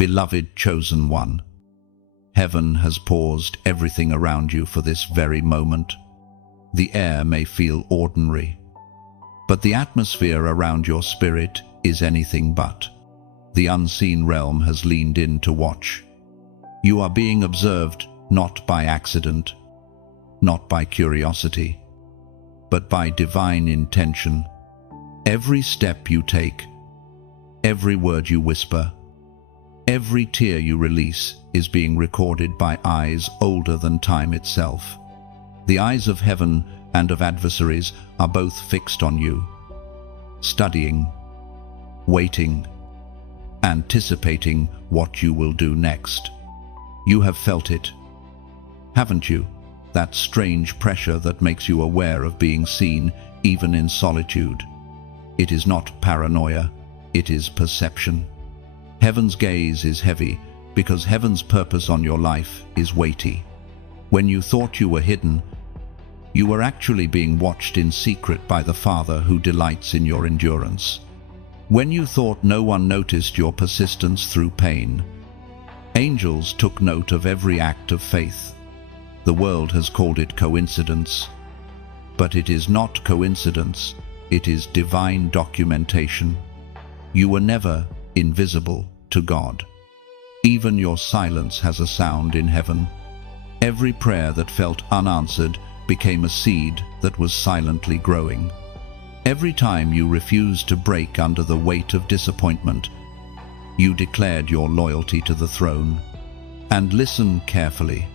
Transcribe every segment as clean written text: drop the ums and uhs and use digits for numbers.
Beloved chosen one, heaven has paused everything around you for this very moment. The air may feel ordinary, but the atmosphere around your spirit is anything but. The unseen realm has leaned in to watch. You are being observed not by accident, not by curiosity, but by divine intention. Every step you take, every word you whisper, every tear you release is being recorded by eyes older than time itself. The eyes of heaven and of adversaries are both fixed on you, studying, waiting, anticipating what you will do next. You have felt it, haven't you? That strange pressure that makes you aware of being seen, even in solitude. It is not paranoia, it is perception. Heaven's gaze is heavy because heaven's purpose on your life is weighty. When you thought you were hidden, you were actually being watched in secret by the Father who delights in your endurance. When you thought no one noticed your persistence through pain, angels took note of every act of faith. The world has called it coincidence, but it is not coincidence, it is divine documentation. You were never invisible to God. Even your silence has a sound in heaven. Every prayer that felt unanswered became a seed that was silently growing. Every time you refused to break under the weight of disappointment, you declared your loyalty to the throne. And listen carefully,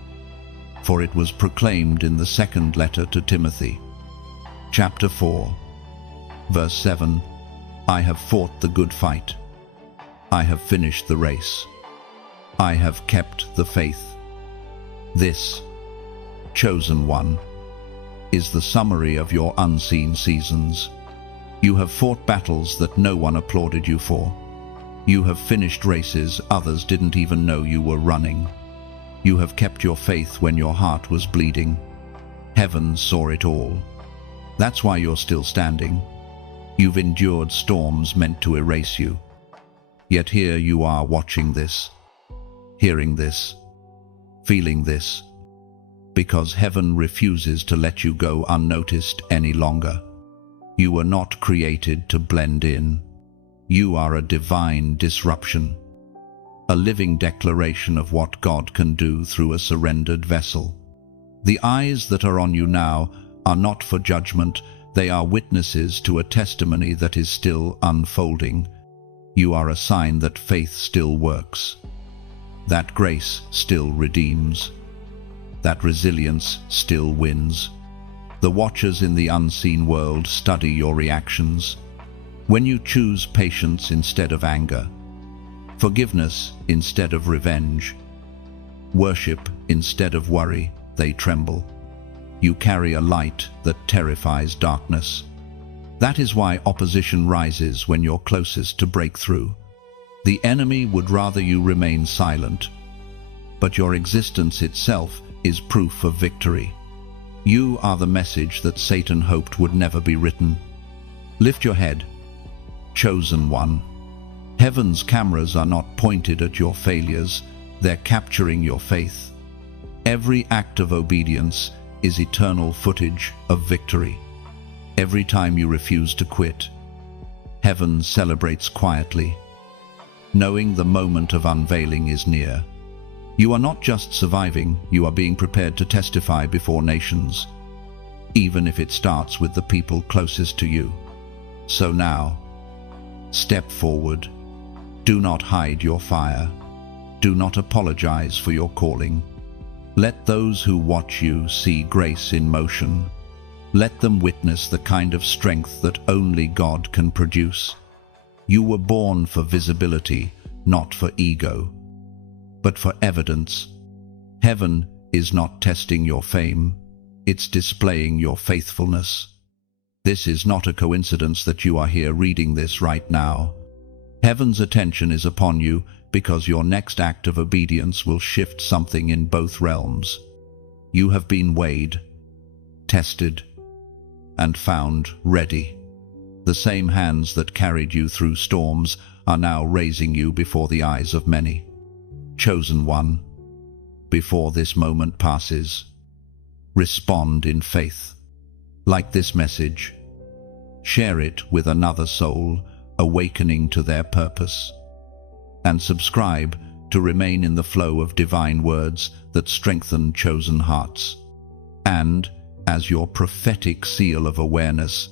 for it was proclaimed in the second letter to Timothy. Chapter 4, verse 7, I have fought the good fight. I have finished the race. I have kept the faith. This, chosen one, is the summary of your unseen seasons. You have fought battles that no one applauded you for. You have finished races others didn't even know you were running. You have kept your faith when your heart was bleeding. Heaven saw it all. That's why you're still standing. You've endured storms meant to erase you. Yet here you are watching this, hearing this, feeling this, because heaven refuses to let you go unnoticed any longer. You were not created to blend in. You are a divine disruption, a living declaration of what God can do through a surrendered vessel. The eyes that are on you now are not for judgment, they are witnesses to a testimony that is still unfolding. You are a sign that faith still works, that grace still redeems, that resilience still wins. The watchers in the unseen world study your reactions. When you choose patience instead of anger, forgiveness instead of revenge, worship instead of worry, they tremble. You carry a light that terrifies darkness. That is why opposition rises when you're closest to breakthrough. The enemy would rather you remain silent, but your existence itself is proof of victory. You are the message that Satan hoped would never be written. Lift your head, chosen one. Heaven's cameras are not pointed at your failures, they're capturing your faith. Every act of obedience is eternal footage of victory. Every time you refuse to quit, heaven celebrates quietly, knowing the moment of unveiling is near. You are not just surviving, you are being prepared to testify before nations, even if it starts with the people closest to you. So now, step forward. Do not hide your fire. Do not apologize for your calling. Let those who watch you see grace in motion. Let them witness the kind of strength that only God can produce. You were born for visibility, not for ego, but for evidence. Heaven is not testing your fame, it's displaying your faithfulness. This is not a coincidence that you are here reading this right now. Heaven's attention is upon you because your next act of obedience will shift something in both realms. You have been weighed, tested, and found ready. The same hands that carried you through storms are now raising you before the eyes of many. Chosen one, before this moment passes, respond in faith. Like this message, share it with another soul awakening to their purpose, and subscribe to remain in the flow of divine words that strengthen chosen hearts. And, as your prophetic seal of awareness,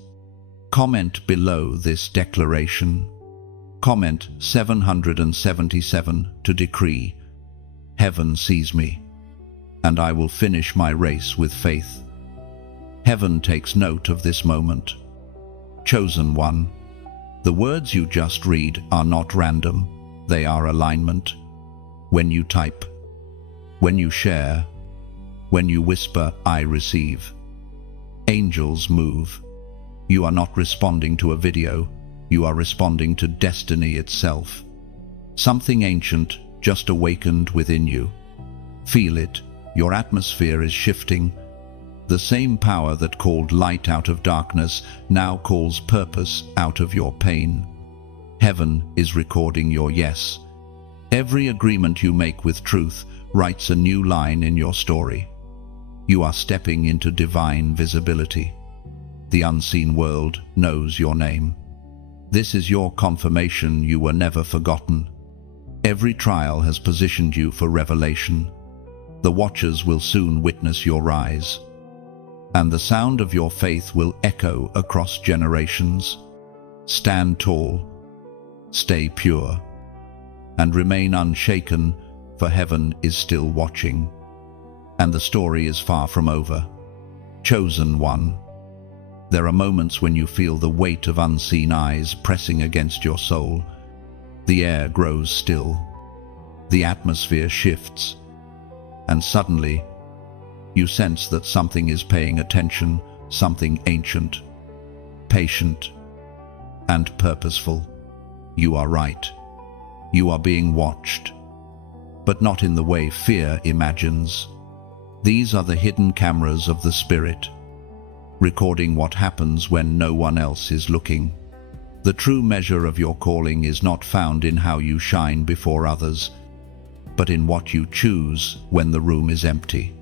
comment below this declaration. Comment 777 to decree, "Heaven sees me, and I will finish my race with faith." Heaven takes note of this moment. Chosen one, the words you just read are not random, they are alignment. When you type, when you share, when you whisper, "I receive," angels move. You are not responding to a video, you are responding to destiny itself. Something ancient just awakened within you. Feel it, your atmosphere is shifting. The same power that called light out of darkness now calls purpose out of your pain. Heaven is recording your yes. Every agreement you make with truth writes a new line in your story. You are stepping into divine visibility. The unseen world knows your name. This is your confirmation you were never forgotten. Every trial has positioned you for revelation. The watchers will soon witness your rise, and the sound of your faith will echo across generations. Stand tall, stay pure, and remain unshaken, for heaven is still watching, and the story is far from over. Chosen one, there are moments when you feel the weight of unseen eyes pressing against your soul. The air grows still, the atmosphere shifts, and suddenly, you sense that something is paying attention, something ancient, patient, and purposeful. You are right. You are being watched, but not in the way fear imagines. These are the hidden cameras of the Spirit, recording what happens when no one else is looking. The true measure of your calling is not found in how you shine before others, but in what you choose when the room is empty.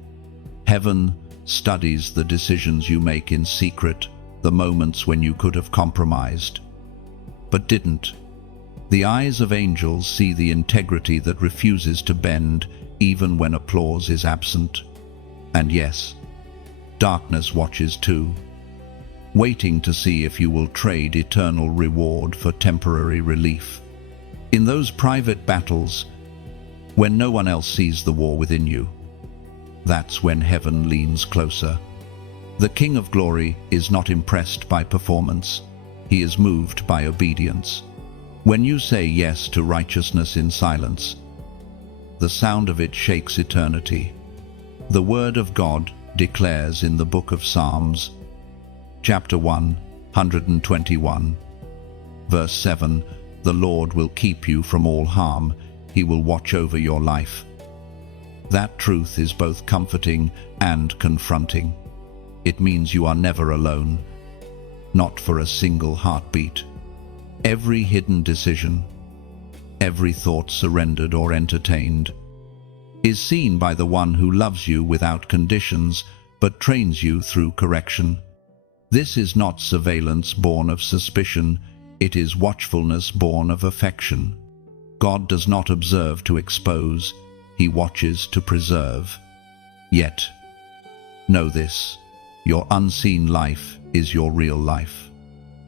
Heaven studies the decisions you make in secret, the moments when you could have compromised, but didn't. The eyes of angels see the integrity that refuses to bend even when applause is absent. And yes, darkness watches too, waiting to see if you will trade eternal reward for temporary relief. In those private battles, when no one else sees the war within you, that's when heaven leans closer. The King of Glory is not impressed by performance. He is moved by obedience. When you say yes to righteousness in silence, the sound of it shakes eternity. The Word of God declares in the book of Psalms, chapter 121, verse 7, "The Lord will keep you from all harm. He will watch over your life." That truth is both comforting and confronting. It means you are never alone, not for a single heartbeat. Every hidden decision, every thought surrendered or entertained, is seen by the one who loves you without conditions, but trains you through correction. This is not surveillance born of suspicion, it is watchfulness born of affection. God does not observe to expose, He watches to preserve. Yet, know this, your unseen life is your real life.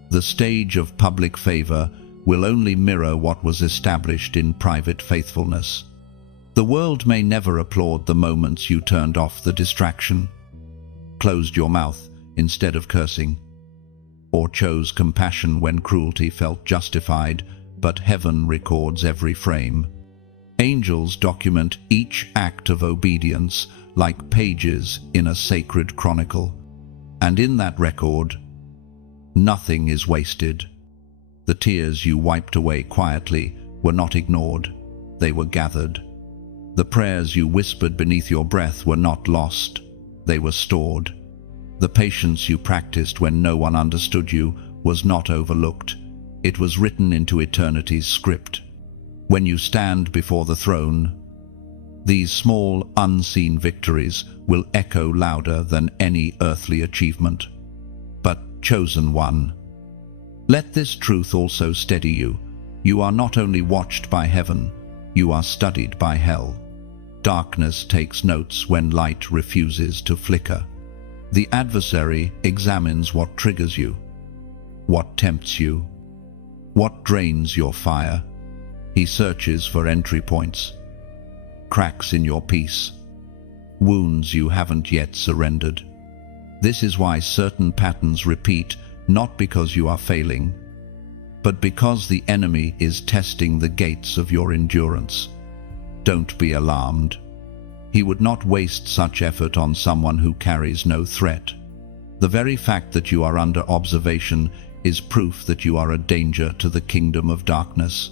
The stage of public favor will only mirror what was established in private faithfulness. The world may never applaud the moments you turned off the distraction, closed your mouth instead of cursing, or chose compassion when cruelty felt justified, but heaven records every frame. Angels document each act of obedience like pages in a sacred chronicle, and in that record, nothing is wasted. The tears you wiped away quietly were not ignored, they were gathered. The prayers you whispered beneath your breath were not lost, they were stored. The patience you practiced when no one understood you was not overlooked, it was written into eternity's script. When you stand before the throne, These small, unseen victories will echo louder than any earthly achievement. But, chosen one, let this truth also steady you. You are not only watched by heaven, you are studied by hell. Darkness takes notes when light refuses to flicker. The adversary examines what triggers you, what tempts you, what drains your fire. He searches for entry points, cracks in your peace, wounds you haven't yet surrendered. This is why certain patterns repeat, not because you are failing, but because the enemy is testing the gates of your endurance. Don't be alarmed. He would not waste such effort on someone who carries no threat. The very fact that you are under observation is proof that you are a danger to the kingdom of darkness.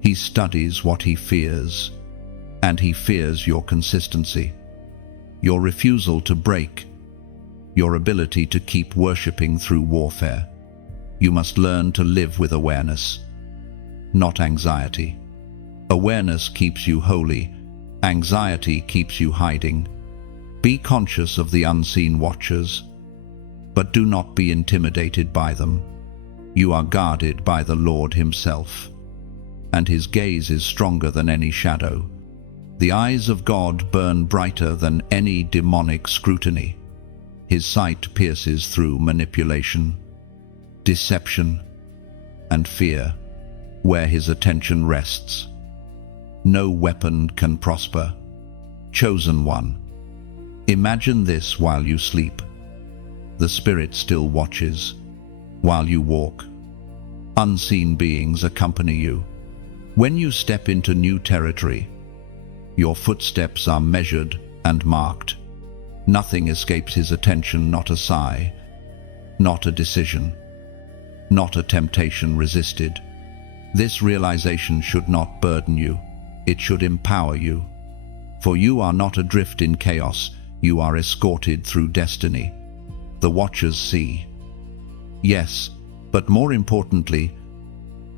He studies what he fears, and he fears your consistency, your refusal to break, your ability to keep worshipping through warfare. You must learn to live with awareness, not anxiety. Awareness keeps you holy, anxiety keeps you hiding. Be conscious of the unseen watchers, but do not be intimidated by them. You are guarded by the Lord himself, and his gaze is stronger than any shadow. The eyes of God burn brighter than any demonic scrutiny. His sight pierces through manipulation, deception, and fear. Where his attention rests, no weapon can prosper. Chosen one, imagine this while you sleep. The Spirit still watches. While you walk, unseen beings accompany you. When you step into new territory, your footsteps are measured and marked. Nothing escapes his attention, not a sigh, not a decision, not a temptation resisted. This realization should not burden you, it should empower you. For you are not adrift in chaos, you are escorted through destiny. The watchers see. Yes, but more importantly,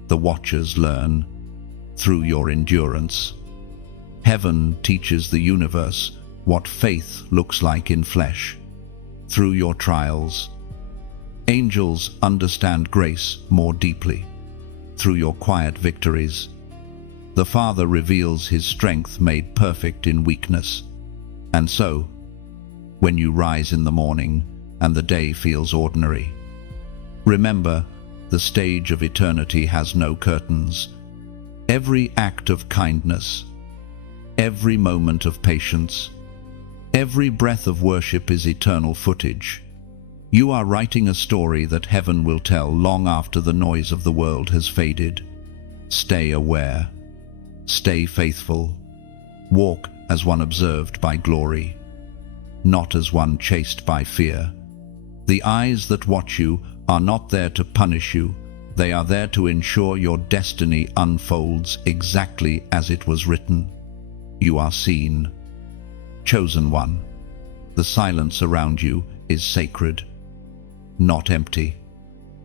the watchers learn through your endurance. Heaven teaches the universe what faith looks like in flesh. Through your trials, angels understand grace more deeply. Through your quiet victories, the Father reveals his strength made perfect in weakness. And so, when you rise in the morning and the day feels ordinary, remember, the stage of eternity has no curtains. Every act of kindness, every moment of patience, every breath of worship is eternal footage. You are writing a story that heaven will tell long after the noise of the world has faded. Stay aware. Stay faithful. Walk as one observed by glory, not as one chased by fear. The eyes that watch you are not there to punish you. They are there to ensure your destiny unfolds exactly as it was written. You are seen. Chosen one. The silence around you is sacred, not empty.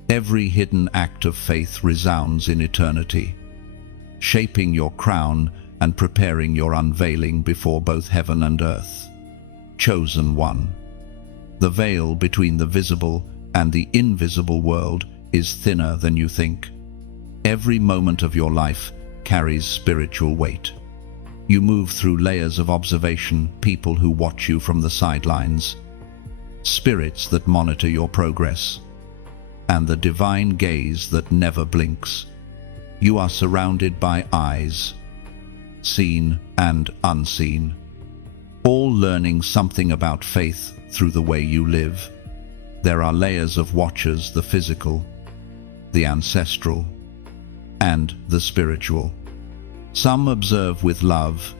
Every hidden act of faith resounds in eternity, shaping your crown and preparing your unveiling before both heaven and earth. Chosen one. The veil between the visible and the invisible world is thinner than you think. Every moment of your life carries spiritual weight. You move through layers of observation, people who watch you from the sidelines, spirits that monitor your progress, and the divine gaze that never blinks. You are surrounded by eyes, seen and unseen, all learning something about faith through the way you live. There are layers of watchers, the physical, the ancestral, and the spiritual. Some observe with love,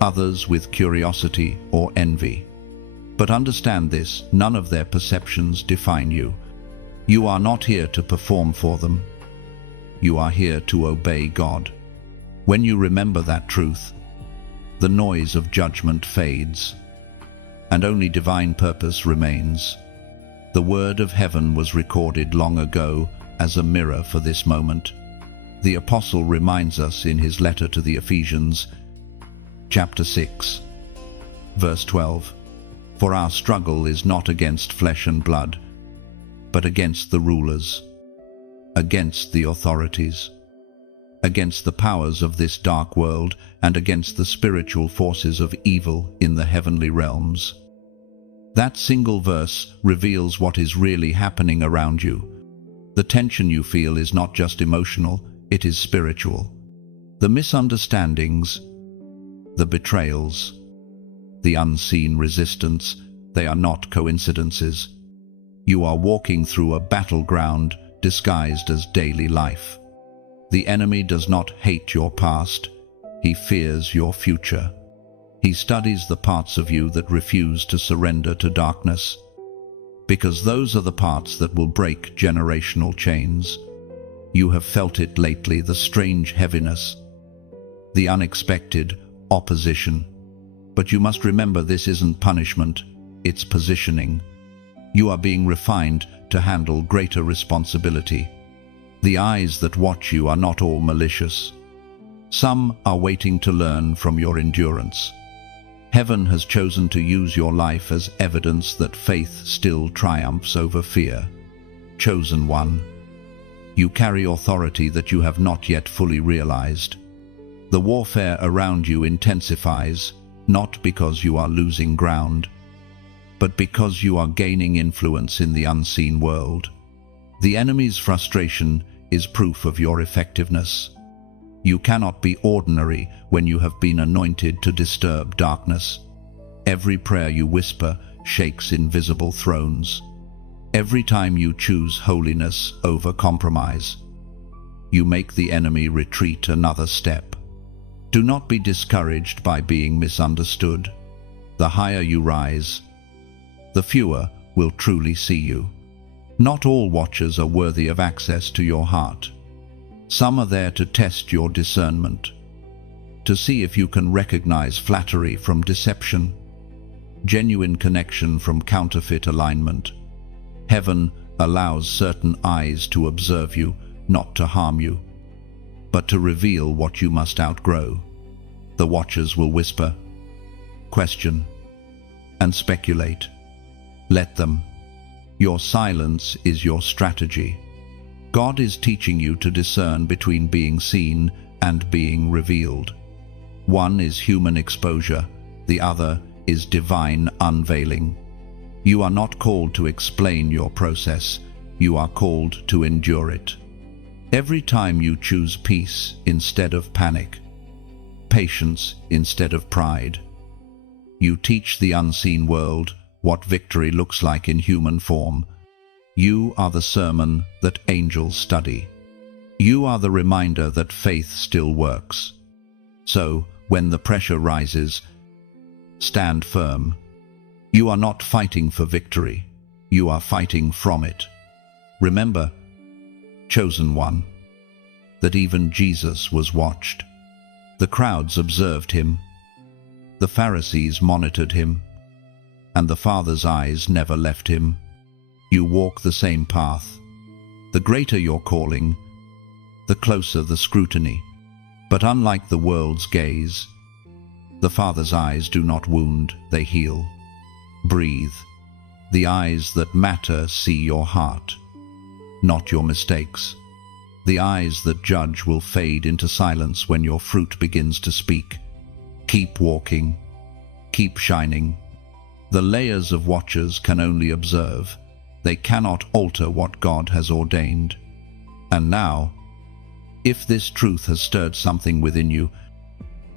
others with curiosity or envy. But understand this, none of their perceptions define you. You are not here to perform for them. You are here to obey God. When you remember that truth, the noise of judgment fades, and only divine purpose remains. The word of heaven was recorded long ago as a mirror for this moment. The apostle reminds us in his letter to the Ephesians, chapter 6, verse 12. For our struggle is not against flesh and blood, but against the rulers, against the authorities, against the powers of this dark world, and against the spiritual forces of evil in the heavenly realms. That single verse reveals what is really happening around you. The tension you feel is not just emotional, it is spiritual. The misunderstandings, the betrayals, the unseen resistance, they are not coincidences. You are walking through a battleground disguised as daily life. The enemy does not hate your past, he fears your future. He studies the parts of you that refuse to surrender to darkness, because those are the parts that will break generational chains. You have felt it lately, the strange heaviness, the unexpected opposition. But you must remember, this isn't punishment, it's positioning. You are being refined to handle greater responsibility. The eyes that watch you are not all malicious. Some are waiting to learn from your endurance. Heaven has chosen to use your life as evidence that faith still triumphs over fear. Chosen one, you carry authority that you have not yet fully realized. The warfare around you intensifies, not because you are losing ground, but because you are gaining influence in the unseen world. The enemy's frustration is proof of your effectiveness. You cannot be ordinary when you have been anointed to disturb darkness. Every prayer you whisper shakes invisible thrones. Every time you choose holiness over compromise, you make the enemy retreat another step. Do not be discouraged by being misunderstood. The higher you rise, the fewer will truly see you. Not all watchers are worthy of access to your heart. Some are there to test your discernment, to see if you can recognize flattery from deception, genuine connection from counterfeit alignment. Heaven allows certain eyes to observe you, not to harm you, but to reveal what you must outgrow. The watchers will whisper, question, and speculate. Let them. Your silence is your strategy. God is teaching you to discern between being seen and being revealed. One is human exposure, the other is divine unveiling. You are not called to explain your process, you are called to endure it. Every time you choose peace instead of panic, patience instead of pride, you teach the unseen world what victory looks like in human form. You are the sermon that angels study. You are the reminder that faith still works. So, when the pressure rises, stand firm. You are not fighting for victory. You are fighting from it. Remember, chosen one, that even Jesus was watched. The crowds observed him. The Pharisees monitored him. And the Father's eyes never left him. You walk the same path. The greater your calling, the closer the scrutiny. But unlike the world's gaze, the Father's eyes do not wound, they heal. Breathe. The eyes that matter see your heart, not your mistakes. The eyes that judge will fade into silence when your fruit begins to speak. Keep walking. Keep shining. The layers of watchers can only observe. They cannot alter what God has ordained. And now, if this truth has stirred something within you,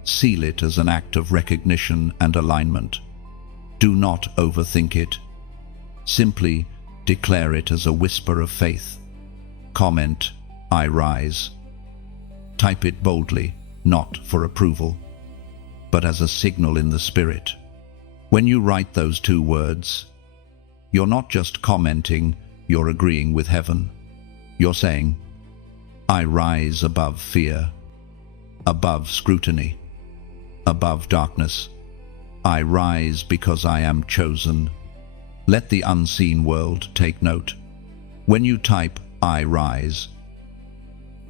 seal it as an act of recognition and alignment. Do not overthink it. Simply declare it as a whisper of faith. Comment, I rise. Type it boldly, not for approval, but as a signal in the spirit. When you write those two words, you're not just commenting, you're agreeing with heaven. You're saying, I rise above fear, above scrutiny, above darkness. I rise because I am chosen. Let the unseen world take note. When you type, I rise,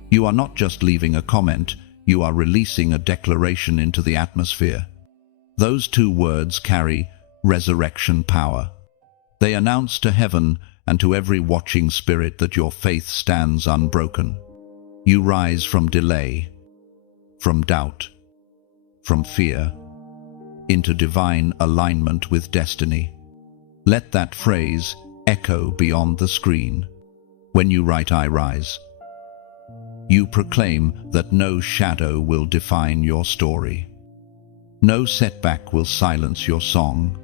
you are not just leaving a comment, you are releasing a declaration into the atmosphere. Those two words carry resurrection power. They announce to heaven and to every watching spirit that your faith stands unbroken. You rise from delay, from doubt, from fear, into divine alignment with destiny. Let that phrase echo beyond the screen. When you write, "I rise," you proclaim that no shadow will define your story. No setback will silence your song.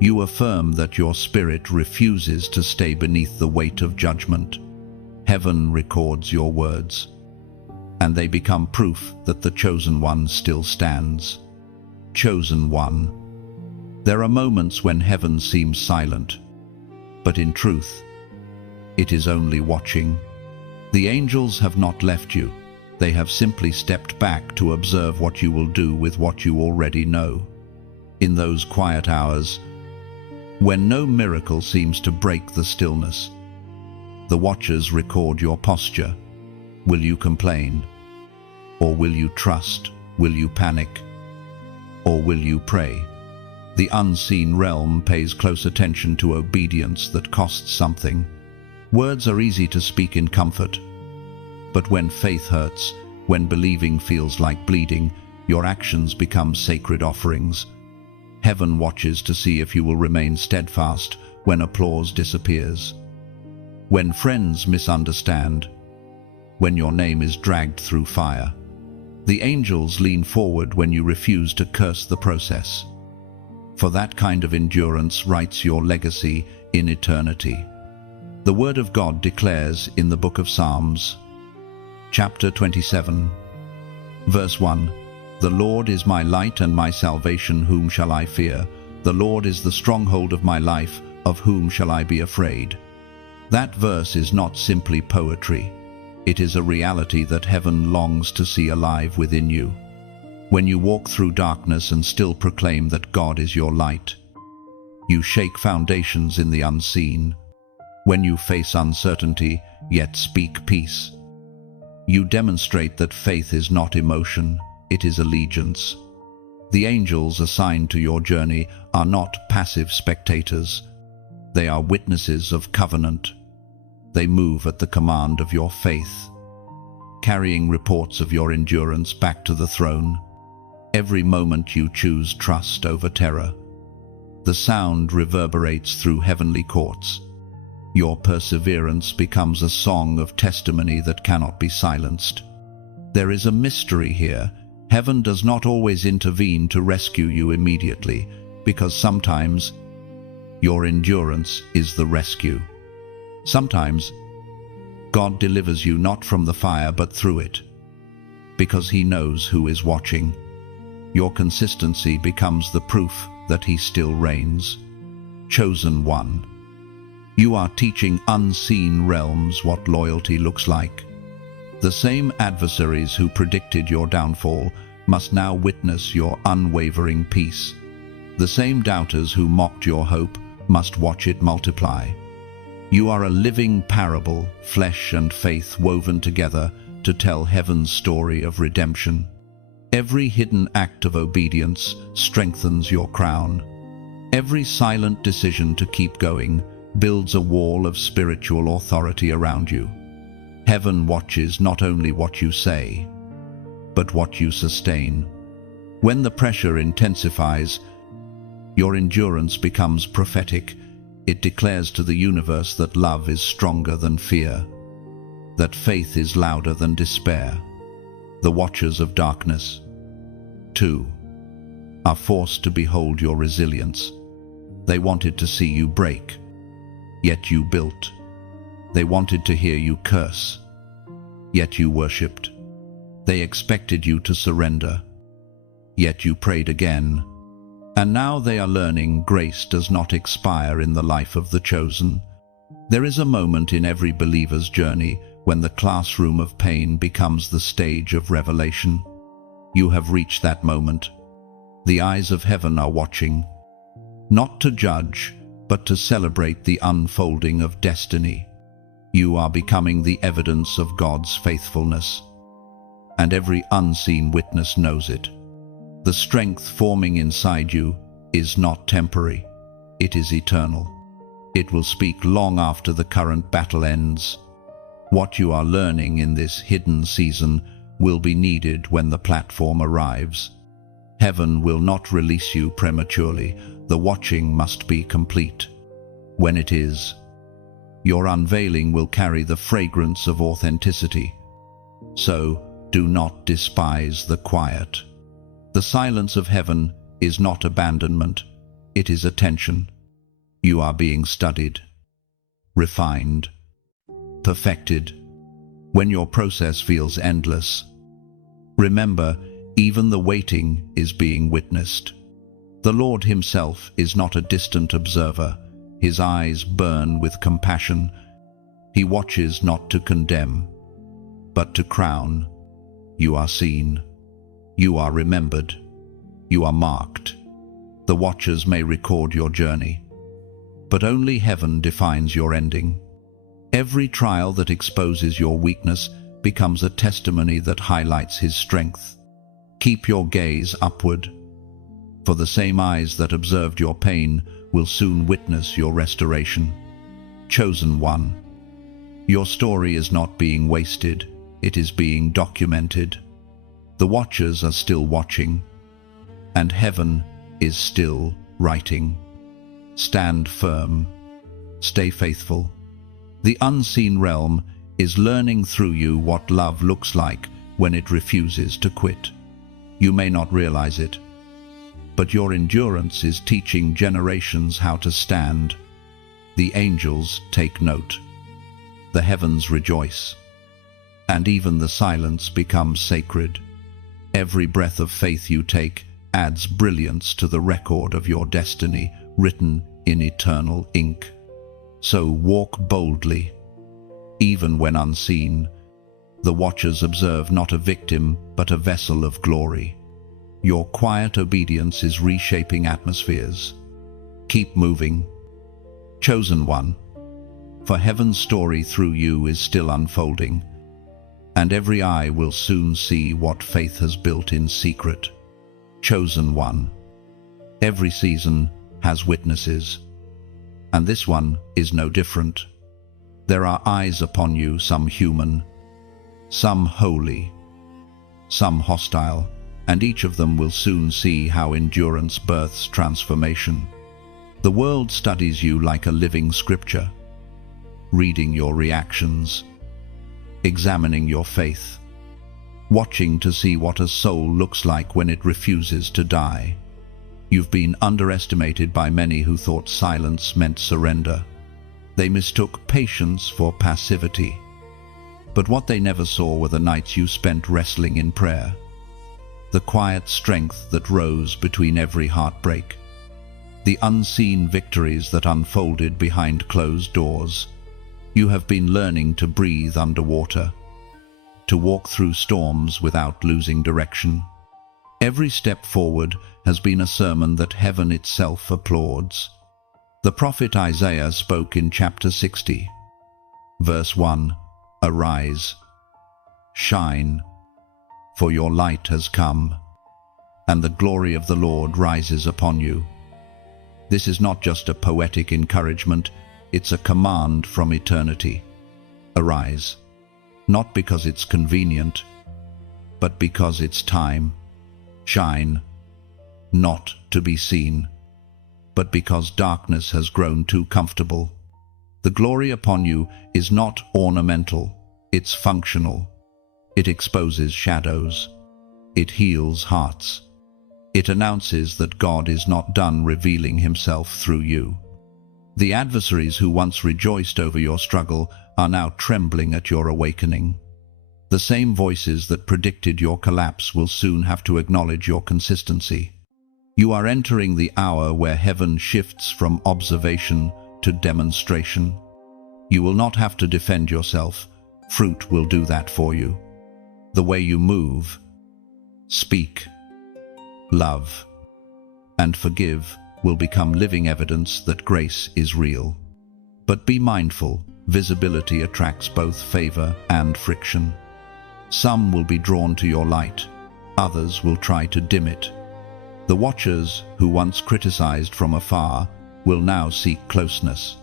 You affirm that your spirit refuses to stay beneath the weight of judgment. Heaven records your words, and they become proof that the chosen one still stands. Chosen one. There are moments when heaven seems silent, but in truth, it is only watching. The angels have not left you. They have simply stepped back to observe what you will do with what you already know. In those quiet hours, when no miracle seems to break the stillness, the watchers record your posture. Will you complain? Or will you trust? Will you panic? Or will you pray? The unseen realm pays close attention to obedience that costs something. Words are easy to speak in comfort, but when faith hurts, when believing feels like bleeding, your actions become sacred offerings. Heaven watches to see if you will remain steadfast when applause disappears, when friends misunderstand, when your name is dragged through fire. The angels lean forward when you refuse to curse the process. For that kind of endurance writes your legacy in eternity. The Word of God declares in the book of Psalms, chapter 27, verse 1, "The Lord is my light and my salvation, whom shall I fear? The Lord is the stronghold of my life, of whom shall I be afraid?" That verse is not simply poetry. It is a reality that heaven longs to see alive within you. When you walk through darkness and still proclaim that God is your light, you shake foundations in the unseen. When you face uncertainty, yet speak peace, you demonstrate that faith is not emotion, it is allegiance. The angels assigned to your journey are not passive spectators. They are witnesses of covenant. They move at the command of your faith, carrying reports of your endurance back to the throne. Every moment you choose trust over terror. The sound reverberates through heavenly courts. Your perseverance becomes a song of testimony that cannot be silenced. There is a mystery here. Heaven does not always intervene to rescue you immediately, because sometimes your endurance is the rescue. Sometimes God delivers you not from the fire but through it, because He knows who is watching. Your consistency becomes the proof that He still reigns. Chosen one. You are teaching unseen realms what loyalty looks like. The same adversaries who predicted your downfall must now witness your unwavering peace. The same doubters who mocked your hope must watch it multiply. You are a living parable, flesh and faith woven together to tell heaven's story of redemption. Every hidden act of obedience strengthens your crown. Every silent decision to keep going builds a wall of spiritual authority around you. Heaven watches not only what you say, but what you sustain. When the pressure intensifies, your endurance becomes prophetic. It declares to the universe that love is stronger than fear, that faith is louder than despair. The watchers of darkness, too, are forced to behold your resilience. They wanted to see you break, yet you built. They wanted to hear you curse, yet you worshipped. They expected you to surrender, yet you prayed again. And now they are learning grace does not expire in the life of the chosen. There is a moment in every believer's journey when the classroom of pain becomes the stage of revelation. You have reached that moment. The eyes of heaven are watching, not to judge, but to celebrate the unfolding of destiny. You are becoming the evidence of God's faithfulness, and every unseen witness knows it. The strength forming inside you is not temporary, it is eternal. It will speak long after the current battle ends. What you are learning in this hidden season will be needed when the platform arrives. Heaven will not release you prematurely. The watching must be complete. When it is, your unveiling will carry the fragrance of authenticity. So, do not despise the quiet. The silence of heaven is not abandonment, it is attention. You are being studied, refined, perfected. When your process feels endless, remember, even the waiting is being witnessed. The Lord himself is not a distant observer. His eyes burn with compassion. He watches not to condemn, but to crown. You are seen. You are remembered. You are marked. The watchers may record your journey, but only heaven defines your ending. Every trial that exposes your weakness becomes a testimony that highlights his strength. Keep your gaze upward, for the same eyes that observed your pain will soon witness your restoration. Chosen one, your story is not being wasted, it is being documented. The watchers are still watching, and heaven is still writing. Stand firm, stay faithful. The unseen realm is learning through you what love looks like when it refuses to quit. You may not realize it, but your endurance is teaching generations how to stand. The angels take note. The heavens rejoice, and even the silence becomes sacred. Every breath of faith you take adds brilliance to the record of your destiny, written in eternal ink. So walk boldly, even when unseen. The watchers observe not a victim, but a vessel of glory. Your quiet obedience is reshaping atmospheres. Keep moving. Chosen one, for heaven's story through you is still unfolding, and every eye will soon see what faith has built in secret. Chosen one, every season has witnesses, and this one is no different. There are eyes upon you, some human, some holy, some hostile, and each of them will soon see how endurance births transformation. The world studies you like a living scripture, reading your reactions, examining your faith, watching to see what a soul looks like when it refuses to die. You've been underestimated by many who thought silence meant surrender. They mistook patience for passivity. But what they never saw were the nights you spent wrestling in prayer, the quiet strength that rose between every heartbreak, the unseen victories that unfolded behind closed doors. You have been learning to breathe underwater, to walk through storms without losing direction. Every step forward has been a sermon that heaven itself applauds. The prophet Isaiah spoke in chapter 60, verse 1, "Arise, shine, for your light has come, and the glory of the Lord rises upon you." This is not just a poetic encouragement, it's a command from eternity. Arise, not because it's convenient, but because it's time. Shine, not to be seen, but because darkness has grown too comfortable. The glory upon you is not ornamental, it's functional. It exposes shadows. It heals hearts. It announces that God is not done revealing himself through you. The adversaries who once rejoiced over your struggle are now trembling at your awakening. The same voices that predicted your collapse will soon have to acknowledge your consistency. You are entering the hour where heaven shifts from observation to demonstration. You will not have to defend yourself. Fruit will do that for you. The way you move, speak, love, and forgive will become living evidence that grace is real. But be mindful, visibility attracts both favor and friction. Some will be drawn to your light, others will try to dim it. The watchers who once criticized from afar will now seek closeness,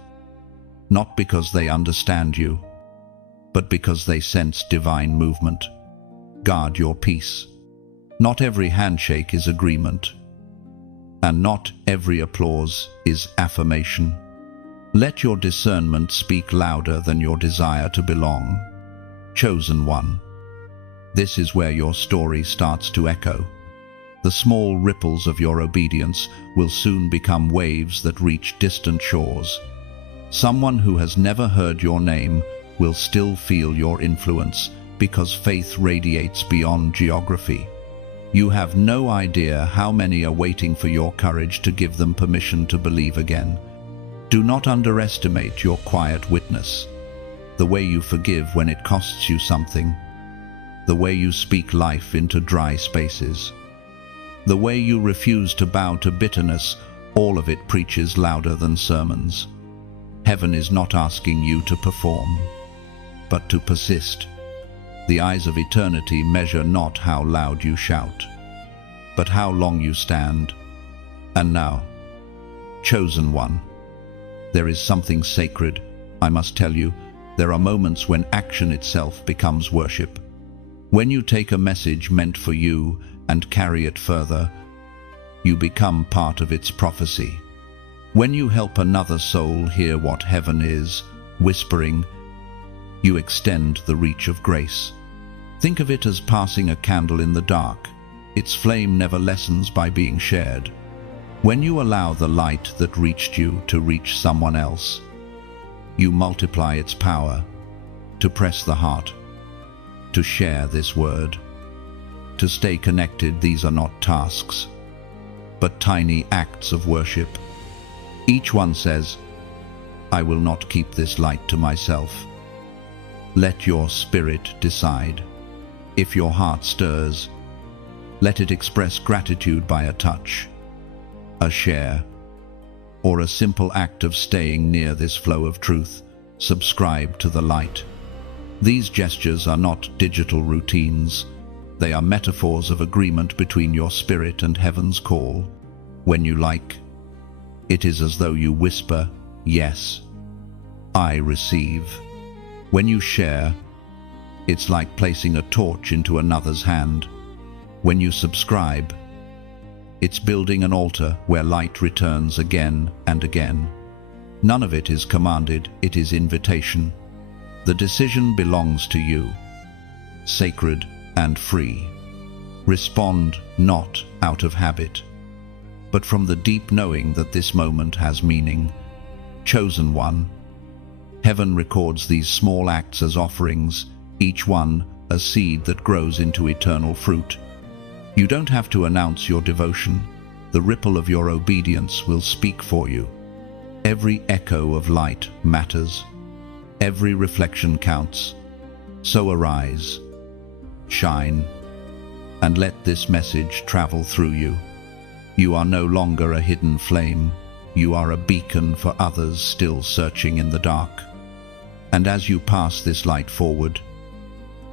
not because they understand you, but because they sense divine movement. Guard your peace. Not every handshake is agreement, and not every applause is affirmation. Let your discernment speak louder than your desire to belong. Chosen one. This is where your story starts to echo. The small ripples of your obedience will soon become waves that reach distant shores. Someone who has never heard your name will still feel your influence because faith radiates beyond geography. You have no idea how many are waiting for your courage to give them permission to believe again. Do not underestimate your quiet witness. The way you forgive when it costs you something. The way you speak life into dry spaces. The way you refuse to bow to bitterness, all of it preaches louder than sermons. Heaven is not asking you to perform, but to persist. The eyes of eternity measure not how loud you shout, but how long you stand. And now, chosen one, there is something sacred. I must tell you, there are moments when action itself becomes worship. When you take a message meant for you and carry it further, you become part of its prophecy. When you help another soul hear what heaven is whispering, you extend the reach of grace. Think of it as passing a candle in the dark. Its flame never lessens by being shared. When you allow the light that reached you to reach someone else, you multiply its power to press the heart, to share this word. To stay connected, these are not tasks, but tiny acts of worship. Each one says, I will not keep this light to myself. Let your spirit decide. If your heart stirs, let it express gratitude by a touch, a share, or a simple act of staying near this flow of truth. Subscribe to the light. These gestures are not digital routines. They are metaphors of agreement between your spirit and heaven's call. When you like, it is as though you whisper, yes, I receive. When you share, it's like placing a torch into another's hand. When you subscribe, it's building an altar where light returns again and again. None of it is commanded, it is invitation. The decision belongs to you, sacred and free. Respond not out of habit, but from the deep knowing that this moment has meaning. Chosen one. Heaven records these small acts as offerings, each one a seed that grows into eternal fruit. You don't have to announce your devotion. The ripple of your obedience will speak for you. Every echo of light matters. Every reflection counts. So arise, shine, and let this message travel through you. You are no longer a hidden flame. You are a beacon for others still searching in the dark. And as you pass this light forward,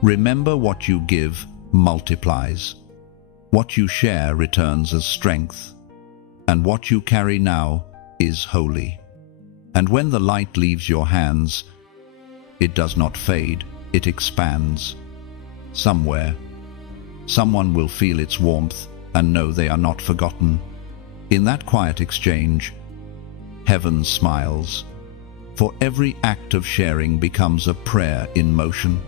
remember what you give multiplies. What you share returns as strength. And what you carry now is holy. And when the light leaves your hands, it does not fade, it expands. Somewhere, someone will feel its warmth and know they are not forgotten. In that quiet exchange, heaven smiles. For every act of sharing becomes a prayer in motion,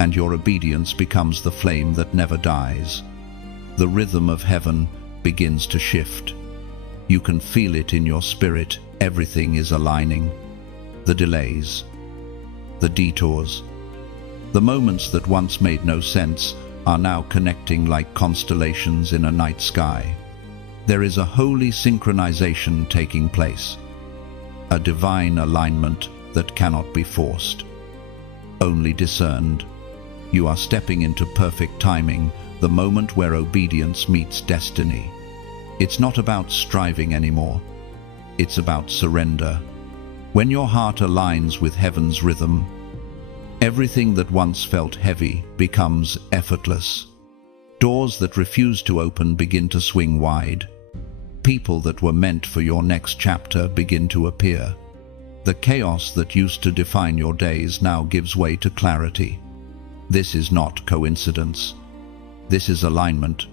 and your obedience becomes the flame that never dies. The rhythm of heaven begins to shift. You can feel it in your spirit. Everything is aligning. The delays, the detours, the moments that once made no sense are now connecting like constellations in a night sky. There is a holy synchronization taking place, a divine alignment that cannot be forced, only discerned. You are stepping into perfect timing, the moment where obedience meets destiny. It's not about striving anymore. It's about surrender. When your heart aligns with heaven's rhythm, everything that once felt heavy becomes effortless. Doors that refuse to open begin to swing wide. People that were meant for your next chapter begin to appear. The chaos that used to define your days now gives way to clarity. This is not coincidence. This is alignment.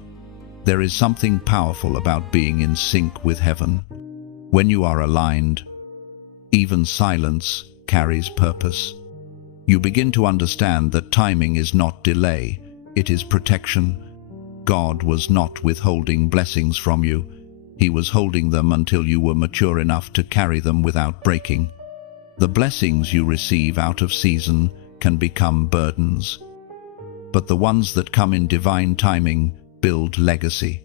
There is something powerful about being in sync with heaven. When you are aligned, even silence carries purpose. You begin to understand that timing is not delay, it is protection. God was not withholding blessings from you. He was holding them until you were mature enough to carry them without breaking. The blessings you receive out of season can become burdens, but the ones that come in divine timing build legacy.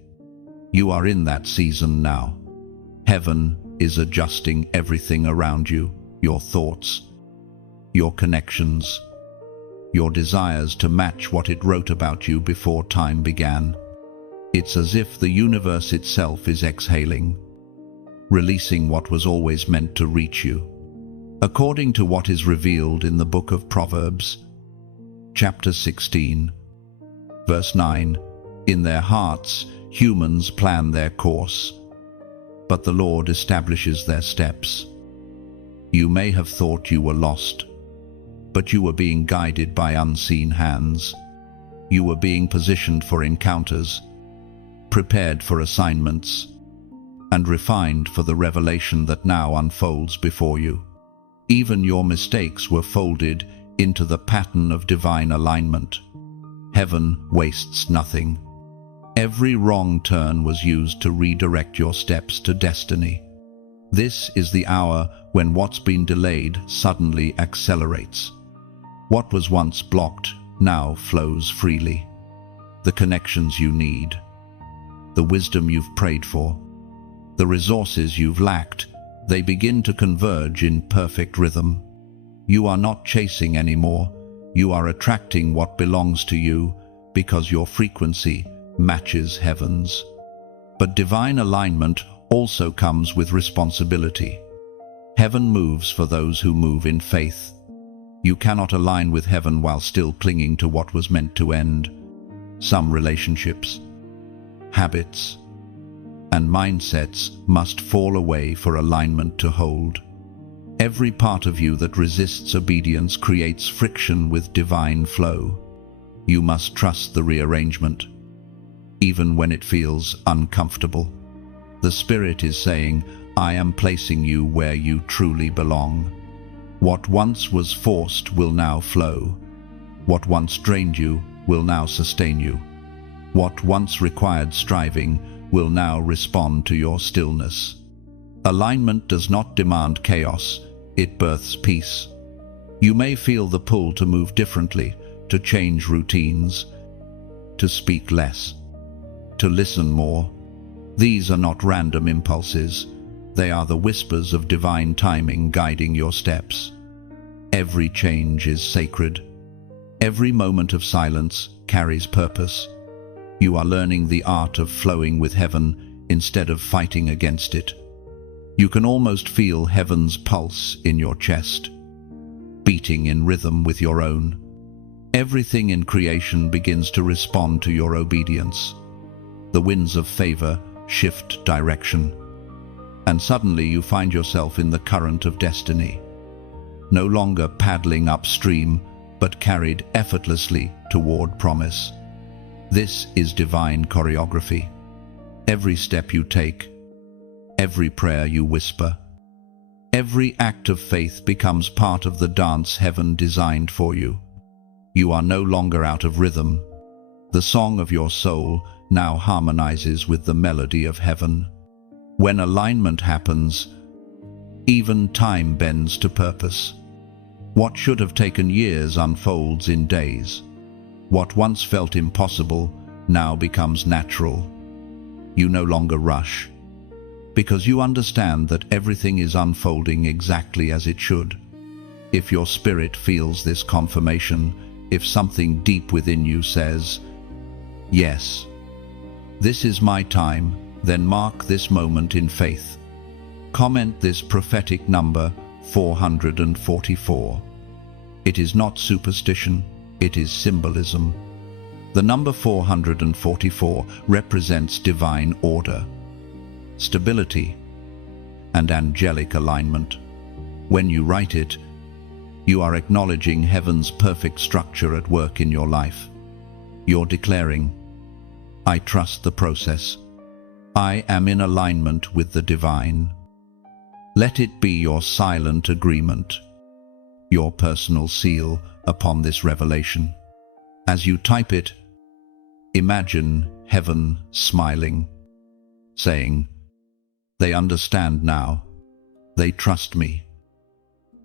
You are in that season now. Heaven is adjusting everything around you, your thoughts, your connections, your desires to match what it wrote about you before time began. It's as if the universe itself is exhaling, releasing what was always meant to reach you. According to what is revealed in the book of Proverbs, chapter 16, verse 9, in their hearts humans plan their course, but the Lord establishes their steps. You may have thought you were lost, but you were being guided by unseen hands. You were being positioned for encounters, prepared for assignments, and refined for the revelation that now unfolds before you. Even your mistakes were folded into the pattern of divine alignment. Heaven wastes nothing. Every wrong turn was used to redirect your steps to destiny. This is the hour when what's been delayed suddenly accelerates. What was once blocked now flows freely. The connections you need, the wisdom you've prayed for, the resources you've lacked, they begin to converge in perfect rhythm. You are not chasing anymore. You are attracting what belongs to you because your frequency matches heaven's. But divine alignment also comes with responsibility. Heaven moves for those who move in faith. You cannot align with heaven while still clinging to what was meant to end. Some relationships, habits, and mindsets must fall away for alignment to hold. Every part of you that resists obedience creates friction with divine flow. You must trust the rearrangement, even when it feels uncomfortable. The Spirit is saying, I am placing you where you truly belong. What once was forced will now flow. What once drained you will now sustain you. What once required striving will now respond to your stillness. Alignment does not demand chaos, it births peace. You may feel the pull to move differently, to change routines, to speak less, to listen more. These are not random impulses. They are the whispers of divine timing guiding your steps. Every change is sacred. Every moment of silence carries purpose. You are learning the art of flowing with heaven instead of fighting against it. You can almost feel heaven's pulse in your chest, beating in rhythm with your own. Everything in creation begins to respond to your obedience. The winds of favor shift direction, and suddenly you find yourself in the current of destiny, no longer paddling upstream, but carried effortlessly toward promise. This is divine choreography. Every step you take, every prayer you whisper, every act of faith becomes part of the dance heaven designed for you. You are no longer out of rhythm. The song of your soul now harmonizes with the melody of heaven. When alignment happens, even time bends to purpose. What should have taken years unfolds in days. What once felt impossible now becomes natural. You no longer rush, because you understand that everything is unfolding exactly as it should. If your spirit feels this confirmation, if something deep within you says, yes, this is my time, then mark this moment in faith. Comment this prophetic number 444. It is not superstition, it is symbolism. The number 444 represents divine order, stability, and angelic alignment. When you write it, you are acknowledging heaven's perfect structure at work in your life. You're declaring, I trust the process. I am in alignment with the divine. Let it be your silent agreement, your personal seal upon this revelation. As you type it, imagine heaven smiling, saying, they understand now. They trust me.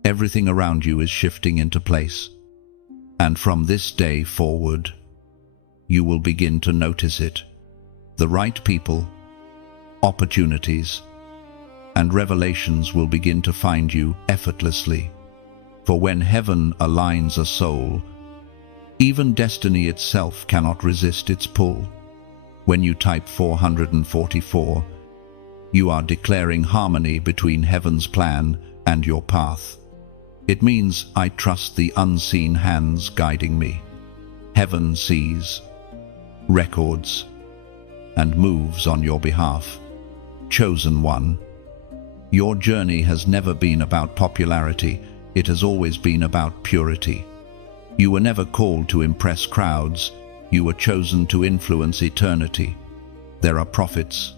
Everything around you is shifting into place. And from this day forward, you will begin to notice it. The right people, opportunities, and revelations will begin to find you effortlessly. For when heaven aligns a soul, even destiny itself cannot resist its pull. When you type 444, you are declaring harmony between heaven's plan and your path. It means I trust the unseen hands guiding me. Heaven sees, records, and moves on your behalf. Chosen one, your journey has never been about popularity. It has always been about purity. You were never called to impress crowds. You were chosen to influence eternity. There are prophets,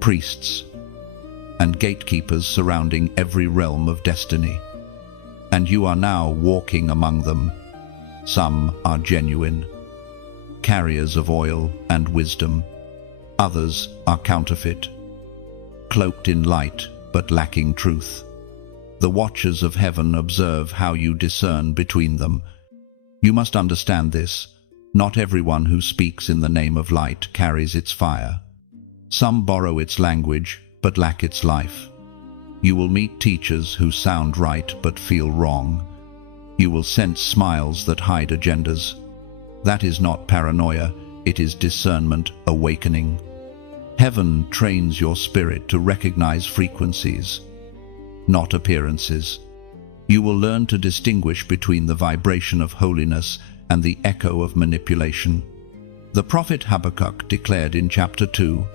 priests, and gatekeepers surrounding every realm of destiny. And you are now walking among them. Some are genuine, carriers of oil and wisdom. Others are counterfeit, cloaked in light but lacking truth. The watchers of heaven observe how you discern between them. You must understand this. Not everyone who speaks in the name of light carries its fire. Some borrow its language but lack its life. You will meet teachers who sound right but feel wrong. You will sense smiles that hide agendas. That is not paranoia, it is discernment awakening. Heaven trains your spirit to recognize frequencies, not appearances. You will learn to distinguish between the vibration of holiness and the echo of manipulation. The prophet Habakkuk declared in chapter 2,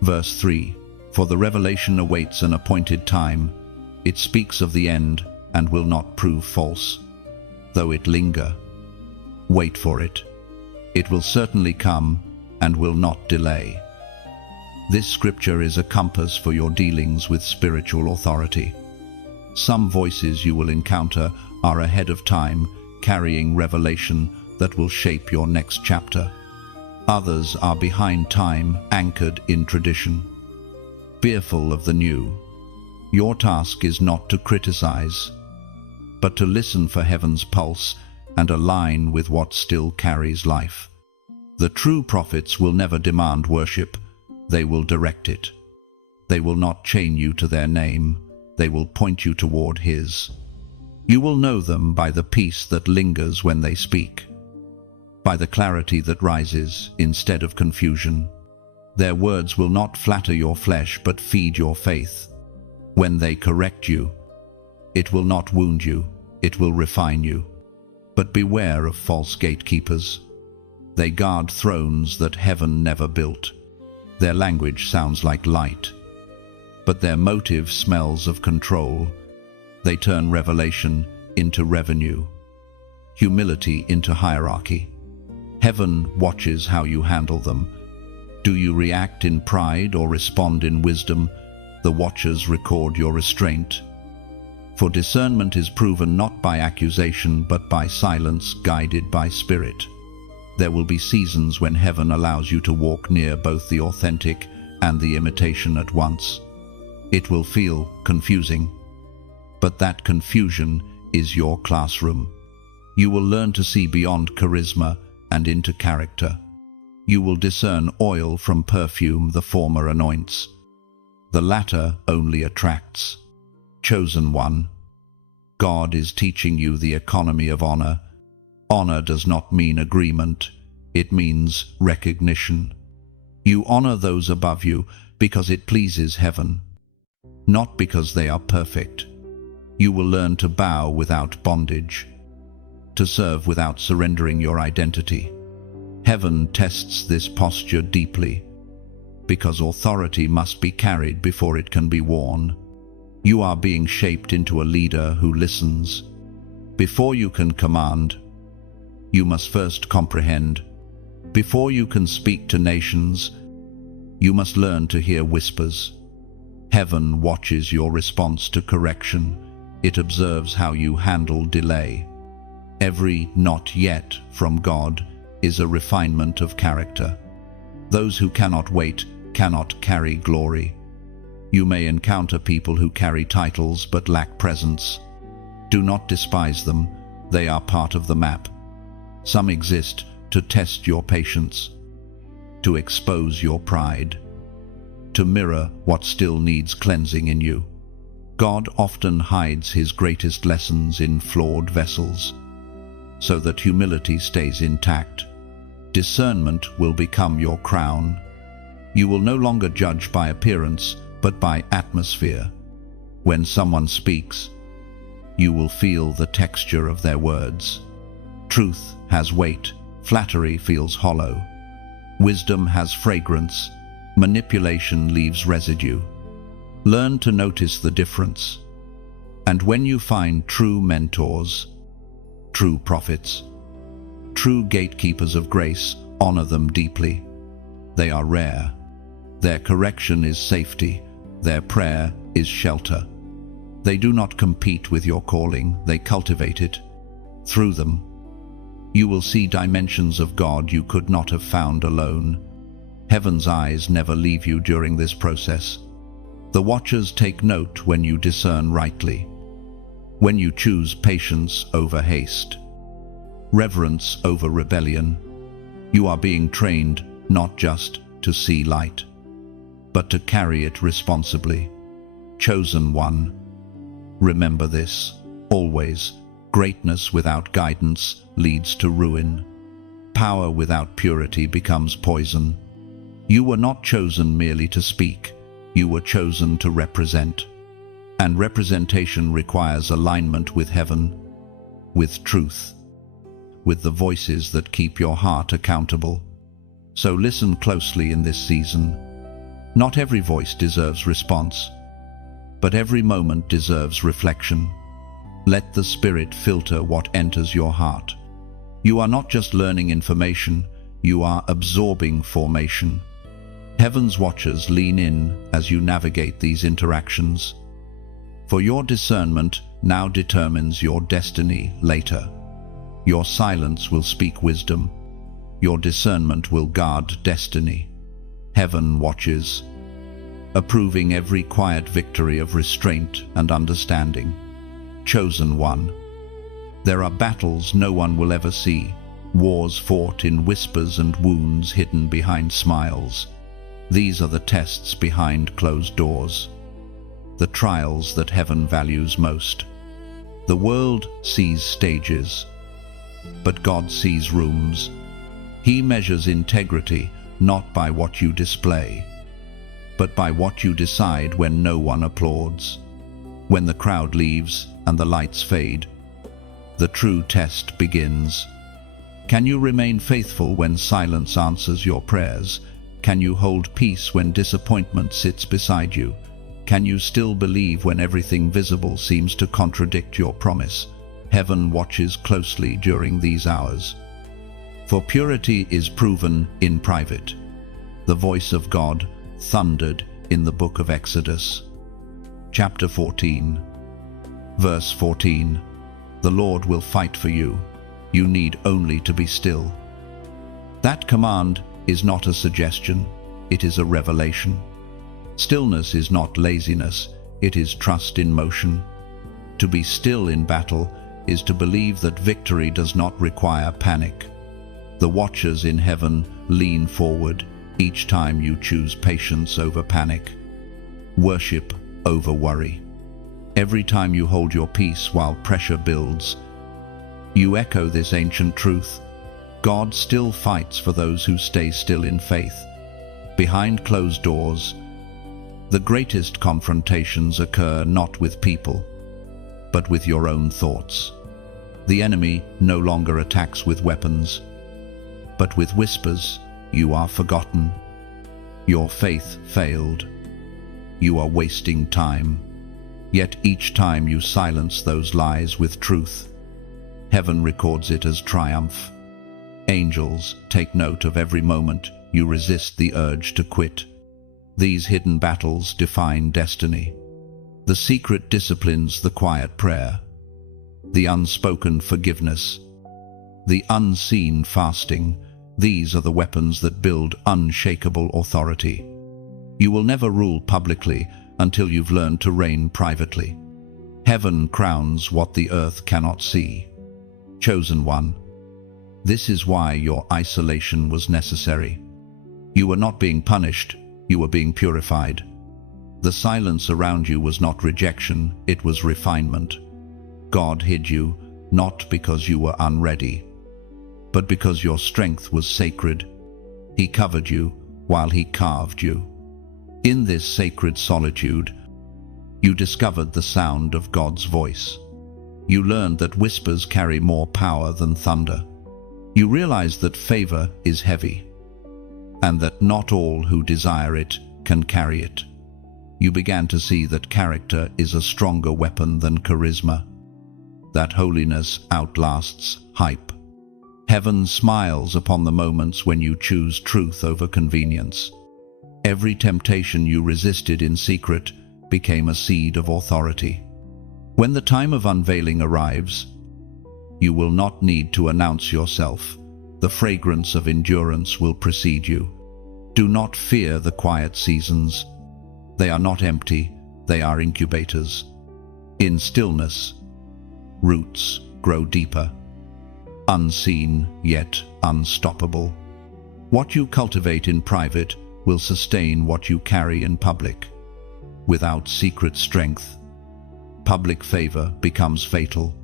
verse 3, "For the revelation awaits an appointed time. It speaks of the end and will not prove false. Though it linger, wait for it. It will certainly come and will not delay." This scripture is a compass for your dealings with spiritual authority. Some voices you will encounter are ahead of time, carrying revelation that will shape your next chapter. Others are behind time, anchored in tradition. Fearful of the new, your task is not to criticize, but to listen for heaven's pulse and align with what still carries life. The true prophets will never demand worship. They will direct it. They will not chain you to their name. They will point you toward His. You will know them by the peace that lingers when they speak, by the clarity that rises instead of confusion. Their words will not flatter your flesh but feed your faith. When they correct you, it will not wound you, it will refine you. But beware of false gatekeepers. They guard thrones that heaven never built. Their language sounds like light, but their motive smells of control. They turn revelation into revenue, humility into hierarchy. Heaven watches how you handle them. Do you react in pride or respond in wisdom? The watchers record your restraint. For discernment is proven not by accusation but by silence, guided by spirit. There will be seasons when heaven allows you to walk near both the authentic and the imitation at once. It will feel confusing, but that confusion is your classroom. You will learn to see beyond charisma and into character. You will discern oil from perfume. The former anoints, the latter only attracts. Chosen one, God is teaching you the economy of honor. Honor does not mean agreement, it means recognition. You honor those above you because it pleases heaven, not because they are perfect. You will learn to bow without bondage, to serve without surrendering your identity. Heaven tests this posture deeply, because authority must be carried before it can be worn. You are being shaped into a leader who listens. Before you can command, you must first comprehend. Before you can speak to nations, you must learn to hear whispers. Heaven watches your response to correction. It observes how you handle delay. Every "not yet" from God is a refinement of character. Those who cannot wait cannot carry glory. You may encounter people who carry titles but lack presence. Do not despise them. They are part of the map. Some exist to test your patience, to expose your pride, to mirror what still needs cleansing in you. God often hides his greatest lessons in flawed vessels, so that humility stays intact. Discernment will become your crown. You will no longer judge by appearance, but by atmosphere. When someone speaks, you will feel the texture of their words. Truth has weight, flattery feels hollow. Wisdom has fragrance, manipulation leaves residue. Learn to notice the difference. And when you find true mentors, true prophets, true gatekeepers of grace, honor them deeply. They are rare. Their correction is safety. Their prayer is shelter. They do not compete with your calling, they cultivate it. Through them, you will see dimensions of God you could not have found alone. Heaven's eyes never leave you during this process. The watchers take note when you discern rightly, when you choose patience over haste, reverence over rebellion. You are being trained not just to see light, but to carry it responsibly. Chosen one, remember this, always. Greatness without guidance leads to ruin. Power without purity becomes poison. You were not chosen merely to speak. You were chosen to represent. And representation requires alignment with heaven, with truth, with the voices that keep your heart accountable. So listen closely in this season. Not every voice deserves response, but every moment deserves reflection. Let the Spirit filter what enters your heart. You are not just learning information, you are absorbing formation. Heaven's watchers lean in as you navigate these interactions. For your discernment now determines your destiny later. Your silence will speak wisdom. Your discernment will guard destiny. Heaven watches, approving every quiet victory of restraint and understanding. Chosen one. There are battles no one will ever see, wars fought in whispers and wounds hidden behind smiles. These are the tests behind closed doors, the trials that heaven values most. The world sees stages, but God sees rooms. He measures integrity not by what you display, but by what you decide when no one applauds. When the crowd leaves and the lights fade, the true test begins. Can you remain faithful when silence answers your prayers? Can you hold peace when disappointment sits beside you? Can you still believe when everything visible seems to contradict your promise? Heaven watches closely during these hours. For purity is proven in private. The voice of God thundered in the book of Exodus. Chapter 14, verse 14. The Lord will fight for you. You need only to be still. That command is not a suggestion, it is a revelation. Stillness is not laziness, it is trust in motion. To be still in battle is to believe that victory does not require panic. The watchers in heaven lean forward each time you choose patience over panic, worship over worry. Every time you hold your peace while pressure builds, you echo this ancient truth. God still fights for those who stay still in faith. Behind closed doors, the greatest confrontations occur not with people, but with your own thoughts. The enemy no longer attacks with weapons. But with whispers, you are forgotten. Your faith failed. You are wasting time. Yet each time you silence those lies with truth, heaven records it as triumph. Angels take note of every moment you resist the urge to quit. These hidden battles define destiny. The secret disciplines, the quiet prayer, the unspoken forgiveness, the unseen fasting. These are the weapons that build unshakable authority. You will never rule publicly until you've learned to reign privately. Heaven crowns what the earth cannot see. Chosen one, this is why your isolation was necessary. You were not being punished, you were being purified. The silence around you was not rejection, it was refinement. God hid you, not because you were unready, but because your strength was sacred. He covered you while he carved you. In this sacred solitude, you discovered the sound of God's voice. You learned that whispers carry more power than thunder. You realized that favor is heavy, and that not all who desire it can carry it. You began to see that character is a stronger weapon than charisma, that holiness outlasts hype. Heaven smiles upon the moments when you choose truth over convenience. Every temptation you resisted in secret became a seed of authority. When the time of unveiling arrives, you will not need to announce yourself. The fragrance of endurance will precede you. Do not fear the quiet seasons. They are not empty, they are incubators. In stillness, roots grow deeper, unseen yet unstoppable. What you cultivate in private will sustain what you carry in public. Without secret strength, public favor becomes fatal.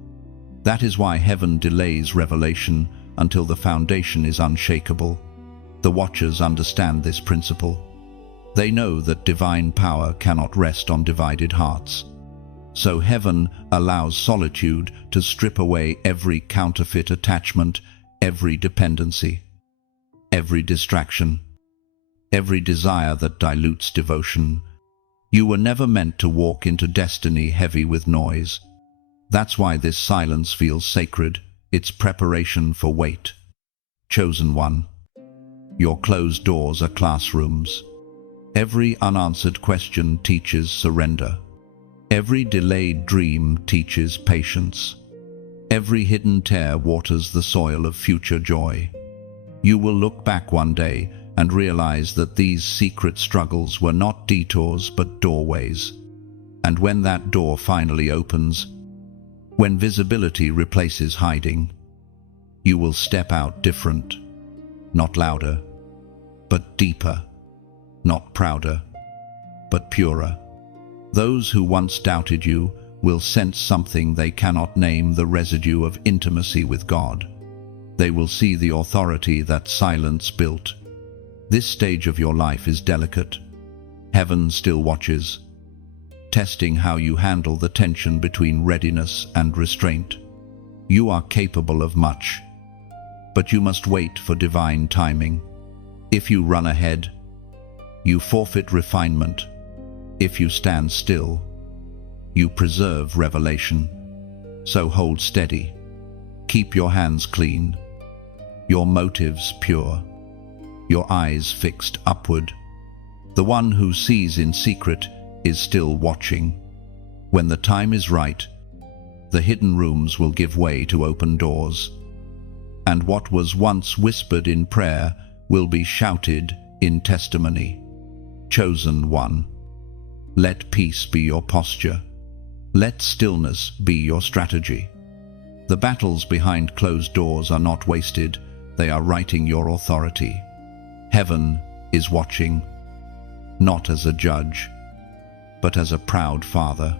That is why heaven delays revelation until the foundation is unshakable. The watchers understand this principle. They know that divine power cannot rest on divided hearts. So heaven allows solitude to strip away every counterfeit attachment, every dependency, every distraction, every desire that dilutes devotion. You were never meant to walk into destiny heavy with noise. That's why this silence feels sacred. It's preparation for weight. Chosen one, your closed doors are classrooms. Every unanswered question teaches surrender. Every delayed dream teaches patience. Every hidden tear waters the soil of future joy. You will look back one day and realize that these secret struggles were not detours but doorways. And when that door finally opens, when visibility replaces hiding, you will step out different, not louder, but deeper, not prouder, but purer. Those who once doubted you will sense something they cannot name, the residue of intimacy with God. They will see the authority that silence built. This stage of your life is delicate. Heaven still watches, testing how you handle the tension between readiness and restraint. You are capable of much, but you must wait for divine timing. If you run ahead, you forfeit refinement. If you stand still, you preserve revelation. So hold steady. Keep your hands clean, your motives pure, your eyes fixed upward. The one who sees in secret is still watching. When the time is right, the hidden rooms will give way to open doors, and what was once whispered in prayer will be shouted in testimony. Chosen one, let peace be your posture. Let stillness be your strategy. The battles behind closed doors are not wasted, they are writing your authority. Heaven is watching, not as a judge, but as a proud father,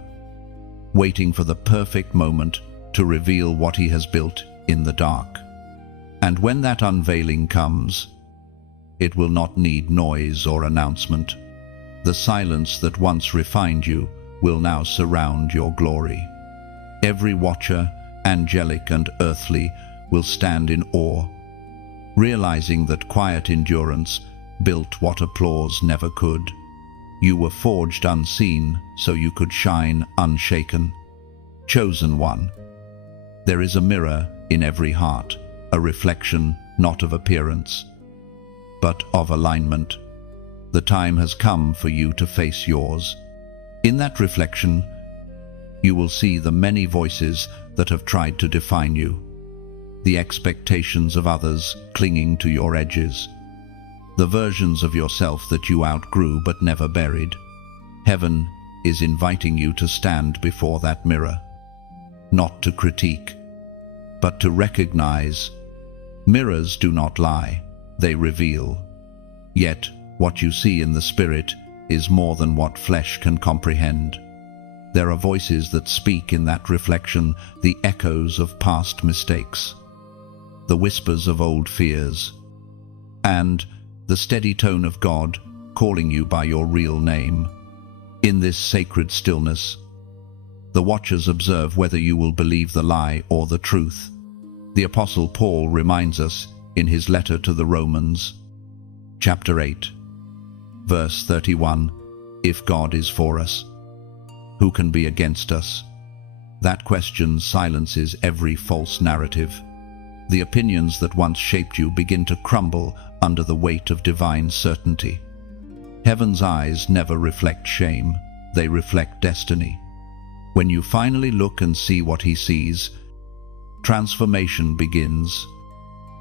waiting for the perfect moment to reveal what he has built in the dark. And when that unveiling comes, it will not need noise or announcement. The silence that once refined you will now surround your glory. Every watcher, angelic and earthly, will stand in awe. realizing that quiet endurance built what applause never could. You were forged unseen so you could shine unshaken. Chosen one. There is a mirror in every heart, a reflection not of appearance, but of alignment. The time has come for you to face yours. In that reflection, you will see the many voices that have tried to define you, the expectations of others clinging to your edges, the versions of yourself that you outgrew but never buried. Heaven is inviting you to stand before that mirror, not to critique, but to recognize. Mirrors do not lie, they reveal. Yet, what you see in the spirit is more than what flesh can comprehend. There are voices that speak in that reflection, the echoes of past mistakes, the whispers of old fears, and the steady tone of God calling you by your real name. In this sacred stillness, the watchers observe whether you will believe the lie or the truth. The Apostle Paul reminds us in his letter to the Romans, chapter 8, verse 31, "If God is for us, who can be against us?" That question silences every false narrative. The opinions that once shaped you begin to crumble under the weight of divine certainty. Heaven's eyes never reflect shame, they reflect destiny. When you finally look and see what he sees, transformation begins.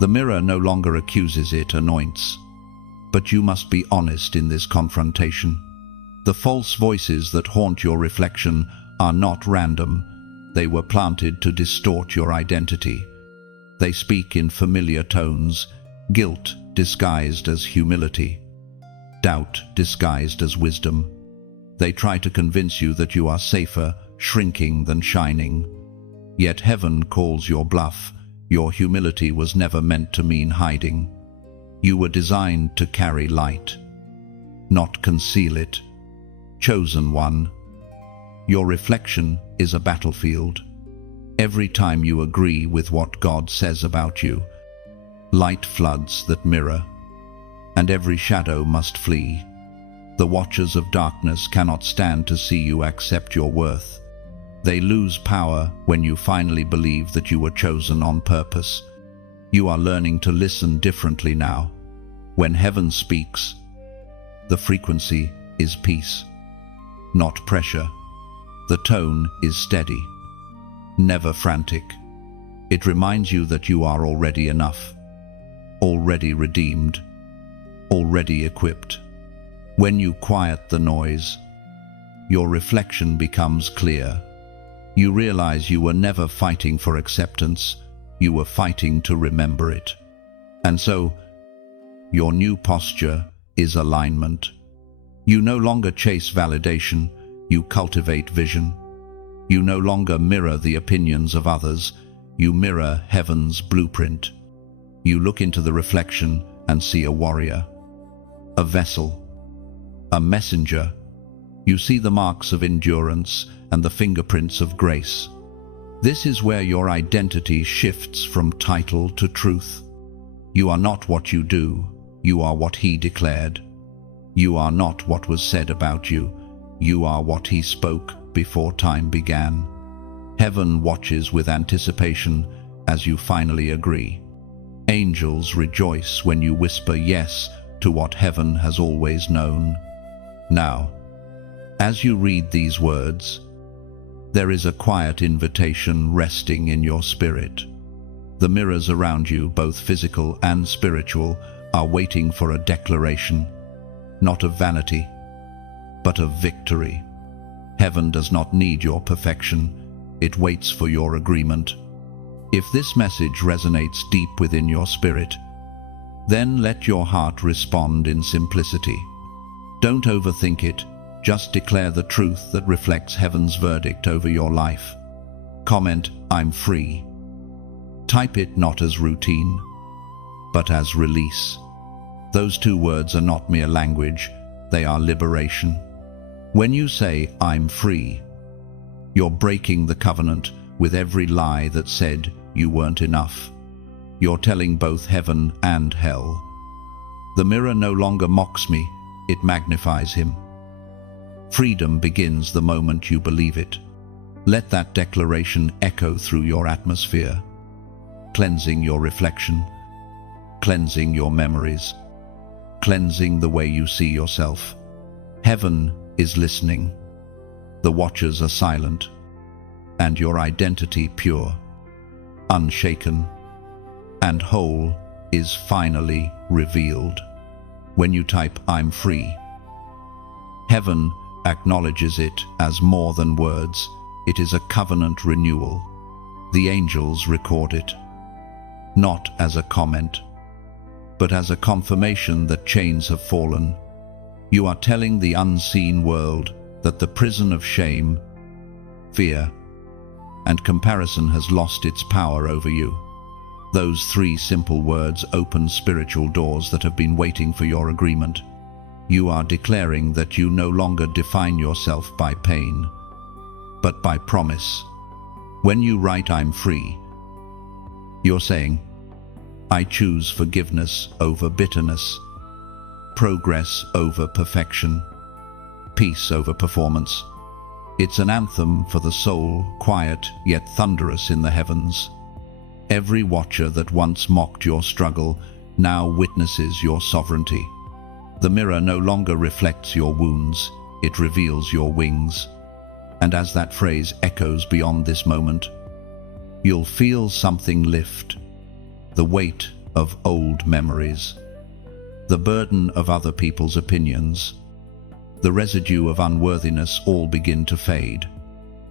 The mirror no longer accuses, it anoints. But you must be honest in this confrontation. The false voices that haunt your reflection are not random. They were planted to distort your identity. They speak in familiar tones, guilt disguised as humility, doubt disguised as wisdom. They try to convince you that you are safer shrinking than shining. Yet heaven calls your bluff. Your humility was never meant to mean hiding. You were designed to carry light, not conceal it. Chosen one. Your reflection is a battlefield. Every time you agree with what God says about you, light floods that mirror, and every shadow must flee. The watchers of darkness cannot stand to see you accept your worth. They lose power when you finally believe that you were chosen on purpose. You are learning to listen differently now. When heaven speaks, the frequency is peace, not pressure. The tone is steady, never frantic. It reminds you that you are already enough, already redeemed, already equipped. When you quiet the noise, your reflection becomes clear. You realize you were never fighting for acceptance, you were fighting to remember it. And so, your new posture is alignment. You no longer chase validation, you cultivate vision. You no longer mirror the opinions of others, you mirror heaven's blueprint. You look into the reflection and see a warrior, a vessel, a messenger. You see the marks of endurance and the fingerprints of grace. This is where your identity shifts from title to truth. You are not what you do, you are what he declared. You are not what was said about you, you are what he spoke before time began. Heaven watches with anticipation as you finally agree. Angels rejoice when you whisper yes to what heaven has always known. Now, as you read these words, there is a quiet invitation resting in your spirit. The mirrors around you, both physical and spiritual, are waiting for a declaration, not of vanity, but of victory. Heaven does not need your perfection, it waits for your agreement. If this message resonates deep within your spirit, then let your heart respond in simplicity. Don't overthink it, just declare the truth that reflects heaven's verdict over your life. Comment, "I'm free." Type it not as routine, but as release. Those two words are not mere language, they are liberation. When you say, "I'm free," you're breaking the covenant with every lie that said you weren't enough. You're telling both heaven and hell. The mirror no longer mocks me, it magnifies him. Freedom begins the moment you believe it. Let that declaration echo through your atmosphere, cleansing your reflection, cleansing your memories, cleansing the way you see yourself. Heaven is listening. The watchers are silent, and your identity pure, unshaken, and whole is finally revealed. When you type "I'm free," heaven acknowledges it as more than words. It is a covenant renewal. The angels record it, not as a comment, but as a confirmation that chains have fallen. You are telling the unseen world that the prison of shame, fear, and comparison has lost its power over you. Those 3 simple words open spiritual doors that have been waiting for your agreement. You are declaring that you no longer define yourself by pain, but by promise. When you write "I'm free," you're saying, I choose forgiveness over bitterness, progress over perfection, peace over performance. It's an anthem for the soul, quiet yet thunderous in the heavens. Every watcher that once mocked your struggle now witnesses your sovereignty. The mirror no longer reflects your wounds, it reveals your wings. And as that phrase echoes beyond this moment, you'll feel something lift. The weight of old memories, the burden of other people's opinions, the residue of unworthiness all begin to fade.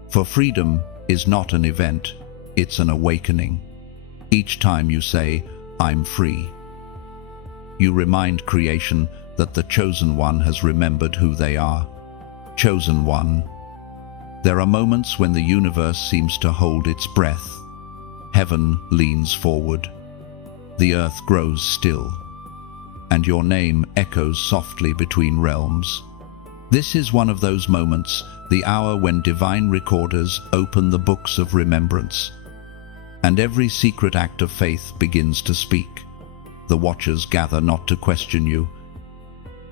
For freedom is not an event, it's an awakening. Each time you say, "I'm free," you remind creation that the chosen one has remembered who they are. Chosen one. There are moments when the universe seems to hold its breath. Heaven leans forward. The earth grows still, and your name echoes softly between realms. This is one of those moments, the hour when divine recorders open the books of remembrance, and every secret act of faith begins to speak. The watchers gather not to question you,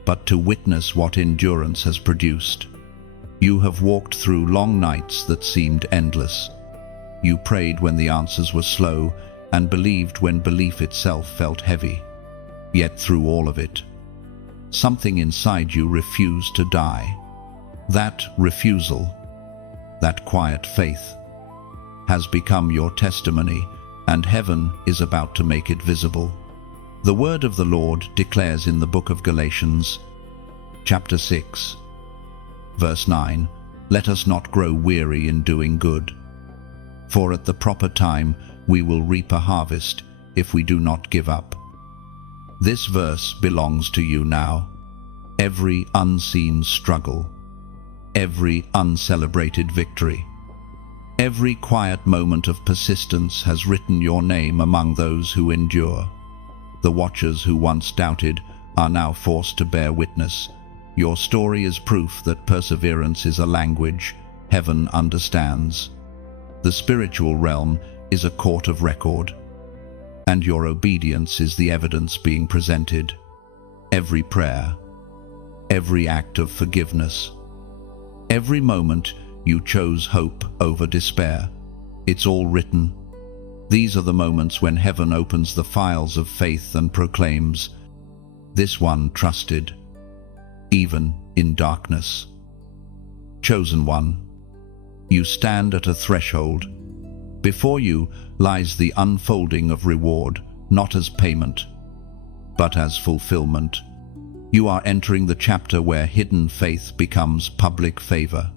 but to witness what endurance has produced. You have walked through long nights that seemed endless. You prayed when the answers were slow, and believed when belief itself felt heavy. Yet through all of it, something inside you refused to die. That refusal, that quiet faith, has become your testimony, and heaven is about to make it visible. The word of the Lord declares in the book of Galatians, chapter 6, verse 9, "Let us not grow weary in doing good, for at the proper time we will reap a harvest if we do not give up." This verse belongs to you now. Every unseen struggle, every uncelebrated victory, every quiet moment of persistence has written your name among those who endure. The watchers who once doubted are now forced to bear witness. Your story is proof that perseverance is a language heaven understands. The spiritual realm is a court of record, and your obedience is the evidence being presented. Every prayer, every act of forgiveness, every moment you chose hope over despair, it's all written. These are the moments when heaven opens the files of faith and proclaims, "This one trusted, even in darkness." Chosen one, you stand at a threshold. Before you lies the unfolding of reward, not as payment, but as fulfillment. You are entering the chapter where hidden faith becomes public favor.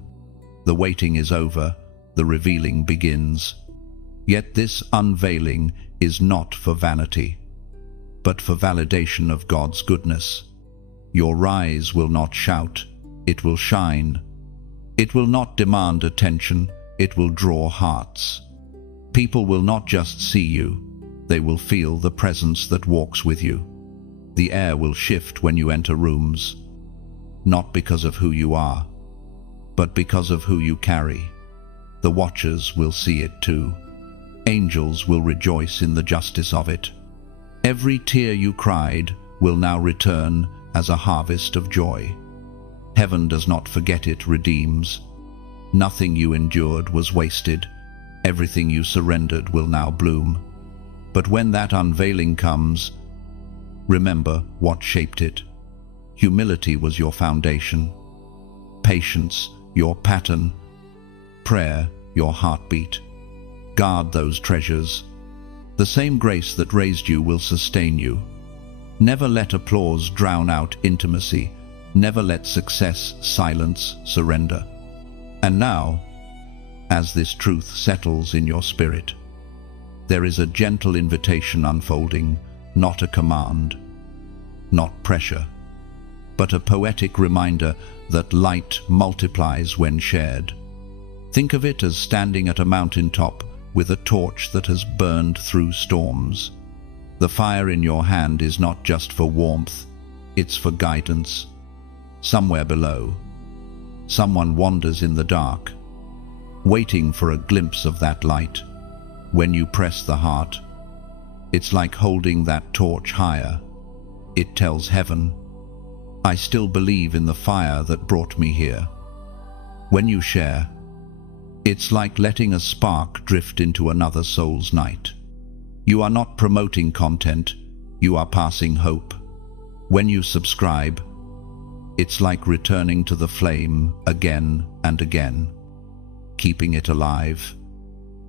The waiting is over, the revealing begins. Yet this unveiling is not for vanity, but for validation of God's goodness. Your rise will not shout, it will shine. It will not demand attention, it will draw hearts. People will not just see you, they will feel the presence that walks with you. The air will shift when you enter rooms, not because of who you are, but because of who you carry. The watchers will see it too. angels will rejoice in the justice of it. Every tear you cried will now return as a harvest of joy. Heaven does not forget, it redeems. Nothing you endured was wasted. Everything you surrendered will now bloom. But when that unveiling comes, remember what shaped it. Humility was your foundation, patience your pattern, prayer your heartbeat. Guard those treasures. The same grace that raised you will sustain you. Never let applause drown out intimacy. Never let success silence surrender. And now, as this truth settles in your spirit, there is a gentle invitation unfolding, not a command, not pressure, but a poetic reminder that light multiplies when shared. Think of it as standing at a mountaintop with a torch that has burned through storms. The fire in your hand is not just for warmth, it's for guidance. Somewhere below, someone wanders in the dark, waiting for a glimpse of that light. When you press the heart, it's like holding that torch higher. It tells heaven, I still believe in the fire that brought me here. When you share, it's like letting a spark drift into another soul's night. You are not promoting content, you are passing hope. When you subscribe, it's like returning to the flame again and again, keeping it alive.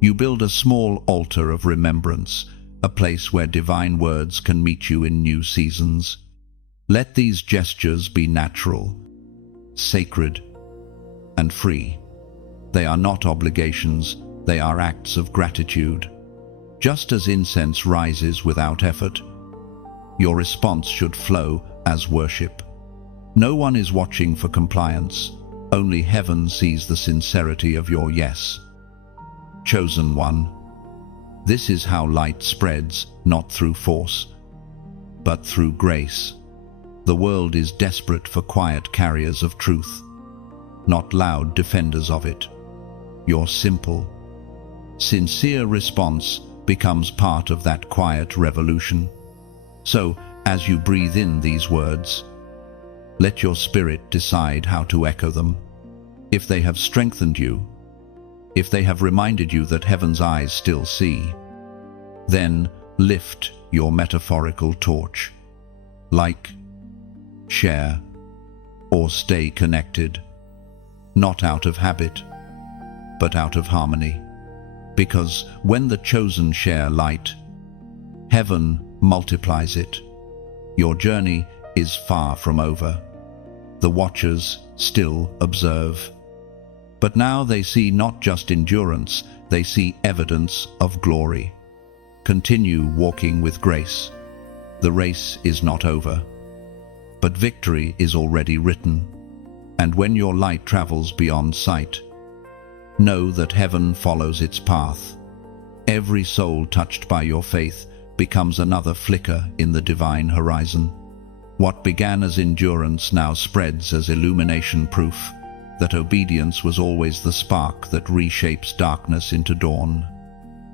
You build a small altar of remembrance, a place where divine words can meet you in new seasons. Let these gestures be natural, sacred, and free. They are not obligations, they are acts of gratitude. Just as incense rises without effort, your response should flow as worship. No one is watching for compliance, only heaven sees the sincerity of your yes. Chosen one, this is how light spreads, not through force, but through grace. The world is desperate for quiet carriers of truth, not loud defenders of it. Your simple, sincere response becomes part of that quiet revolution. So, as you breathe in these words, let your spirit decide how to echo them. If they have strengthened you, if they have reminded you that heaven's eyes still see, then lift your metaphorical torch. Like, share, or stay connected, not out of habit, but out of harmony. Because when the chosen share light, heaven multiplies it. Your journey is far from over. The watchers still observe. But now they see not just endurance, they see evidence of glory. Continue walking with grace. The race is not over, but victory is already written. And when your light travels beyond sight, know that heaven follows its path. Every soul touched by your faith becomes another flicker in the divine horizon. What began as endurance now spreads as illumination, proof that obedience was always the spark that reshapes darkness into dawn.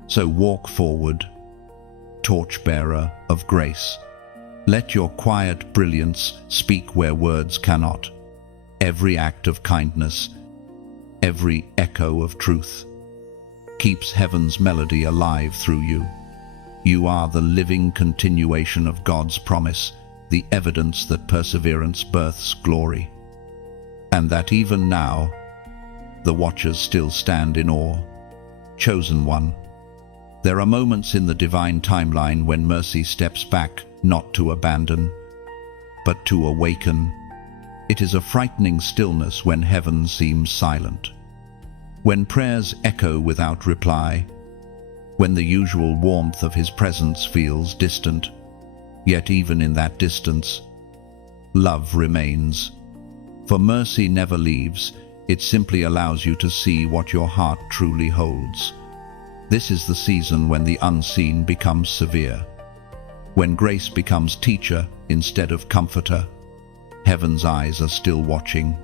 So walk forward, torchbearer of grace. Let your quiet brilliance speak where words cannot. Every act of kindness, every echo of truth, keeps heaven's melody alive through you. You are the living continuation of God's promise, the evidence that perseverance births glory. And that even now, the watchers still stand in awe. Chosen one, there are moments in the divine timeline when mercy steps back, not to abandon, but to awaken. It is a frightening stillness when heaven seems silent, when prayers echo without reply, when the usual warmth of his presence feels distant. Yet even in that distance, love remains. For mercy never leaves, it simply allows you to see what your heart truly holds. This is the season when the unseen becomes severe, when grace becomes teacher instead of comforter. Heaven's eyes are still watching,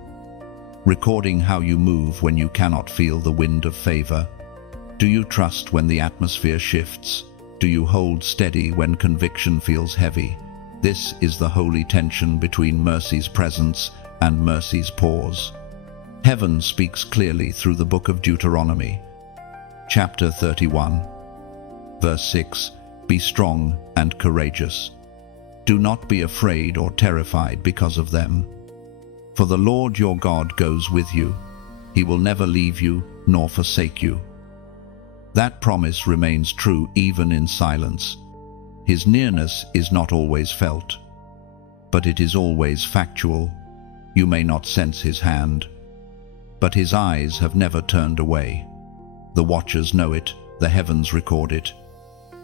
recording how you move when you cannot feel the wind of favor. Do you trust when the atmosphere shifts? Do you hold steady when conviction feels heavy? This is the holy tension between mercy's presence and mercy's pause. Heaven speaks clearly through the book of Deuteronomy, chapter 31, verse 6, "Be strong and courageous. Do not be afraid or terrified because of them. For the Lord your God goes with you. He will never leave you nor forsake you." That promise remains true even in silence. His nearness is not always felt, but it is always factual. You may not sense his hand, but his eyes have never turned away. The watchers know it, the heavens record it.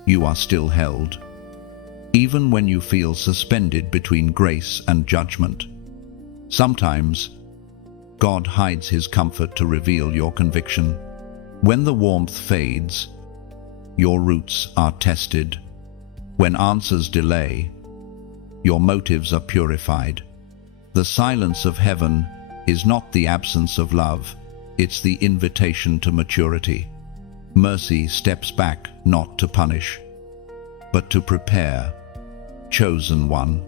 You are still held. Even when you feel suspended between grace and judgment. Sometimes, God hides his comfort to reveal your conviction. When the warmth fades, your roots are tested. When answers delay, your motives are purified. The silence of heaven is not the absence of love, it's the invitation to maturity. Mercy steps back not to punish, but to prepare. Chosen one,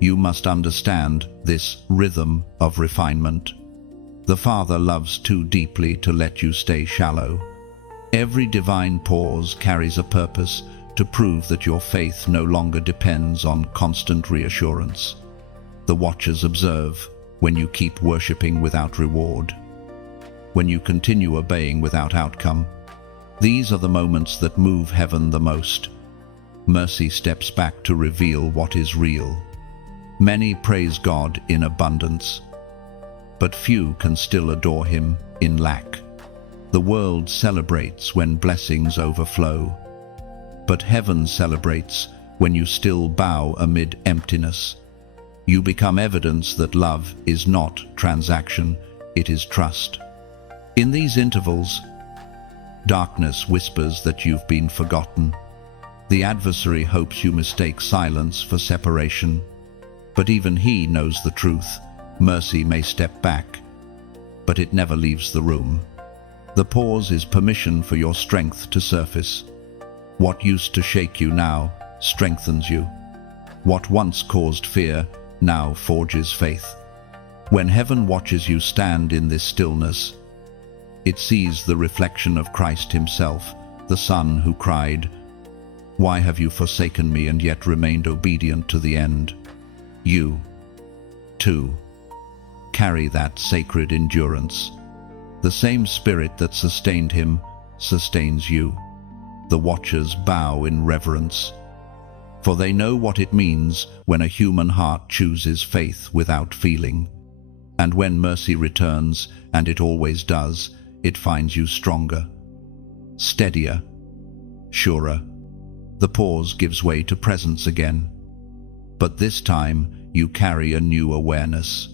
you must understand this rhythm of refinement. The Father loves too deeply to let you stay shallow. Every divine pause carries a purpose to prove that your faith no longer depends on constant reassurance. The watchers observe when you keep worshipping without reward, when you continue obeying without outcome. These are the moments that move heaven the most. Mercy steps back to reveal what is real. Many praise God in abundance, but few can still adore him in lack. The world celebrates when blessings overflow, but heaven celebrates when you still bow amid emptiness. You become evidence that love is not transaction, it is trust. In these intervals, darkness whispers that you've been forgotten. The adversary hopes you mistake silence for separation, but even he knows the truth. Mercy may step back, but it never leaves the room. The pause is permission for your strength to surface. What used to shake you now strengthens you. What once caused fear now forges faith. When heaven watches you stand in this stillness, it sees the reflection of Christ himself, the Son who cried, "Why have you forsaken me and yet remained obedient to the end?" You, too, carry that sacred endurance. The same Spirit that sustained him sustains you. The watchers bow in reverence, for they know what it means when a human heart chooses faith without feeling. And when mercy returns, and it always does, it finds you stronger, steadier, surer. The pause gives way to presence again. But this time, you carry a new awareness.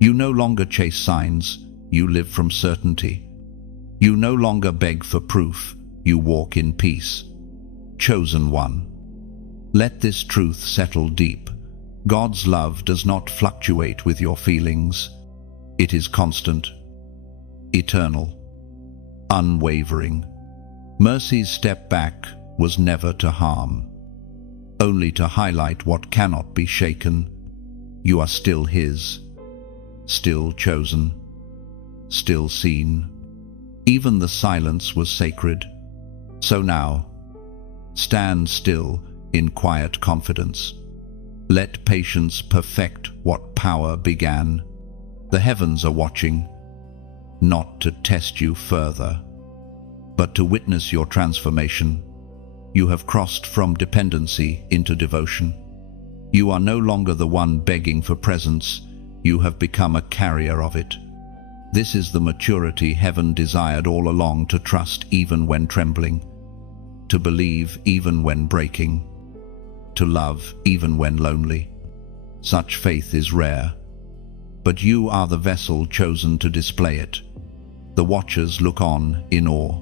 You no longer chase signs, you live from certainty. You no longer beg for proof, you walk in peace. Chosen one, let this truth settle deep. God's love does not fluctuate with your feelings. It is constant, eternal, unwavering. Mercy's step back was never to harm, only to highlight what cannot be shaken. You are still his, still chosen, still seen. Even the silence was sacred. So now, stand still in quiet confidence. Let patience perfect what power began. The heavens are watching, not to test you further, but to witness your transformation. You have crossed from dependency into devotion. You are no longer the one begging for presence, you have become a carrier of it. This is the maturity heaven desired all along, to trust even when trembling, to believe even when breaking, to love even when lonely. Such faith is rare, but you are the vessel chosen to display it. The watchers look on in awe,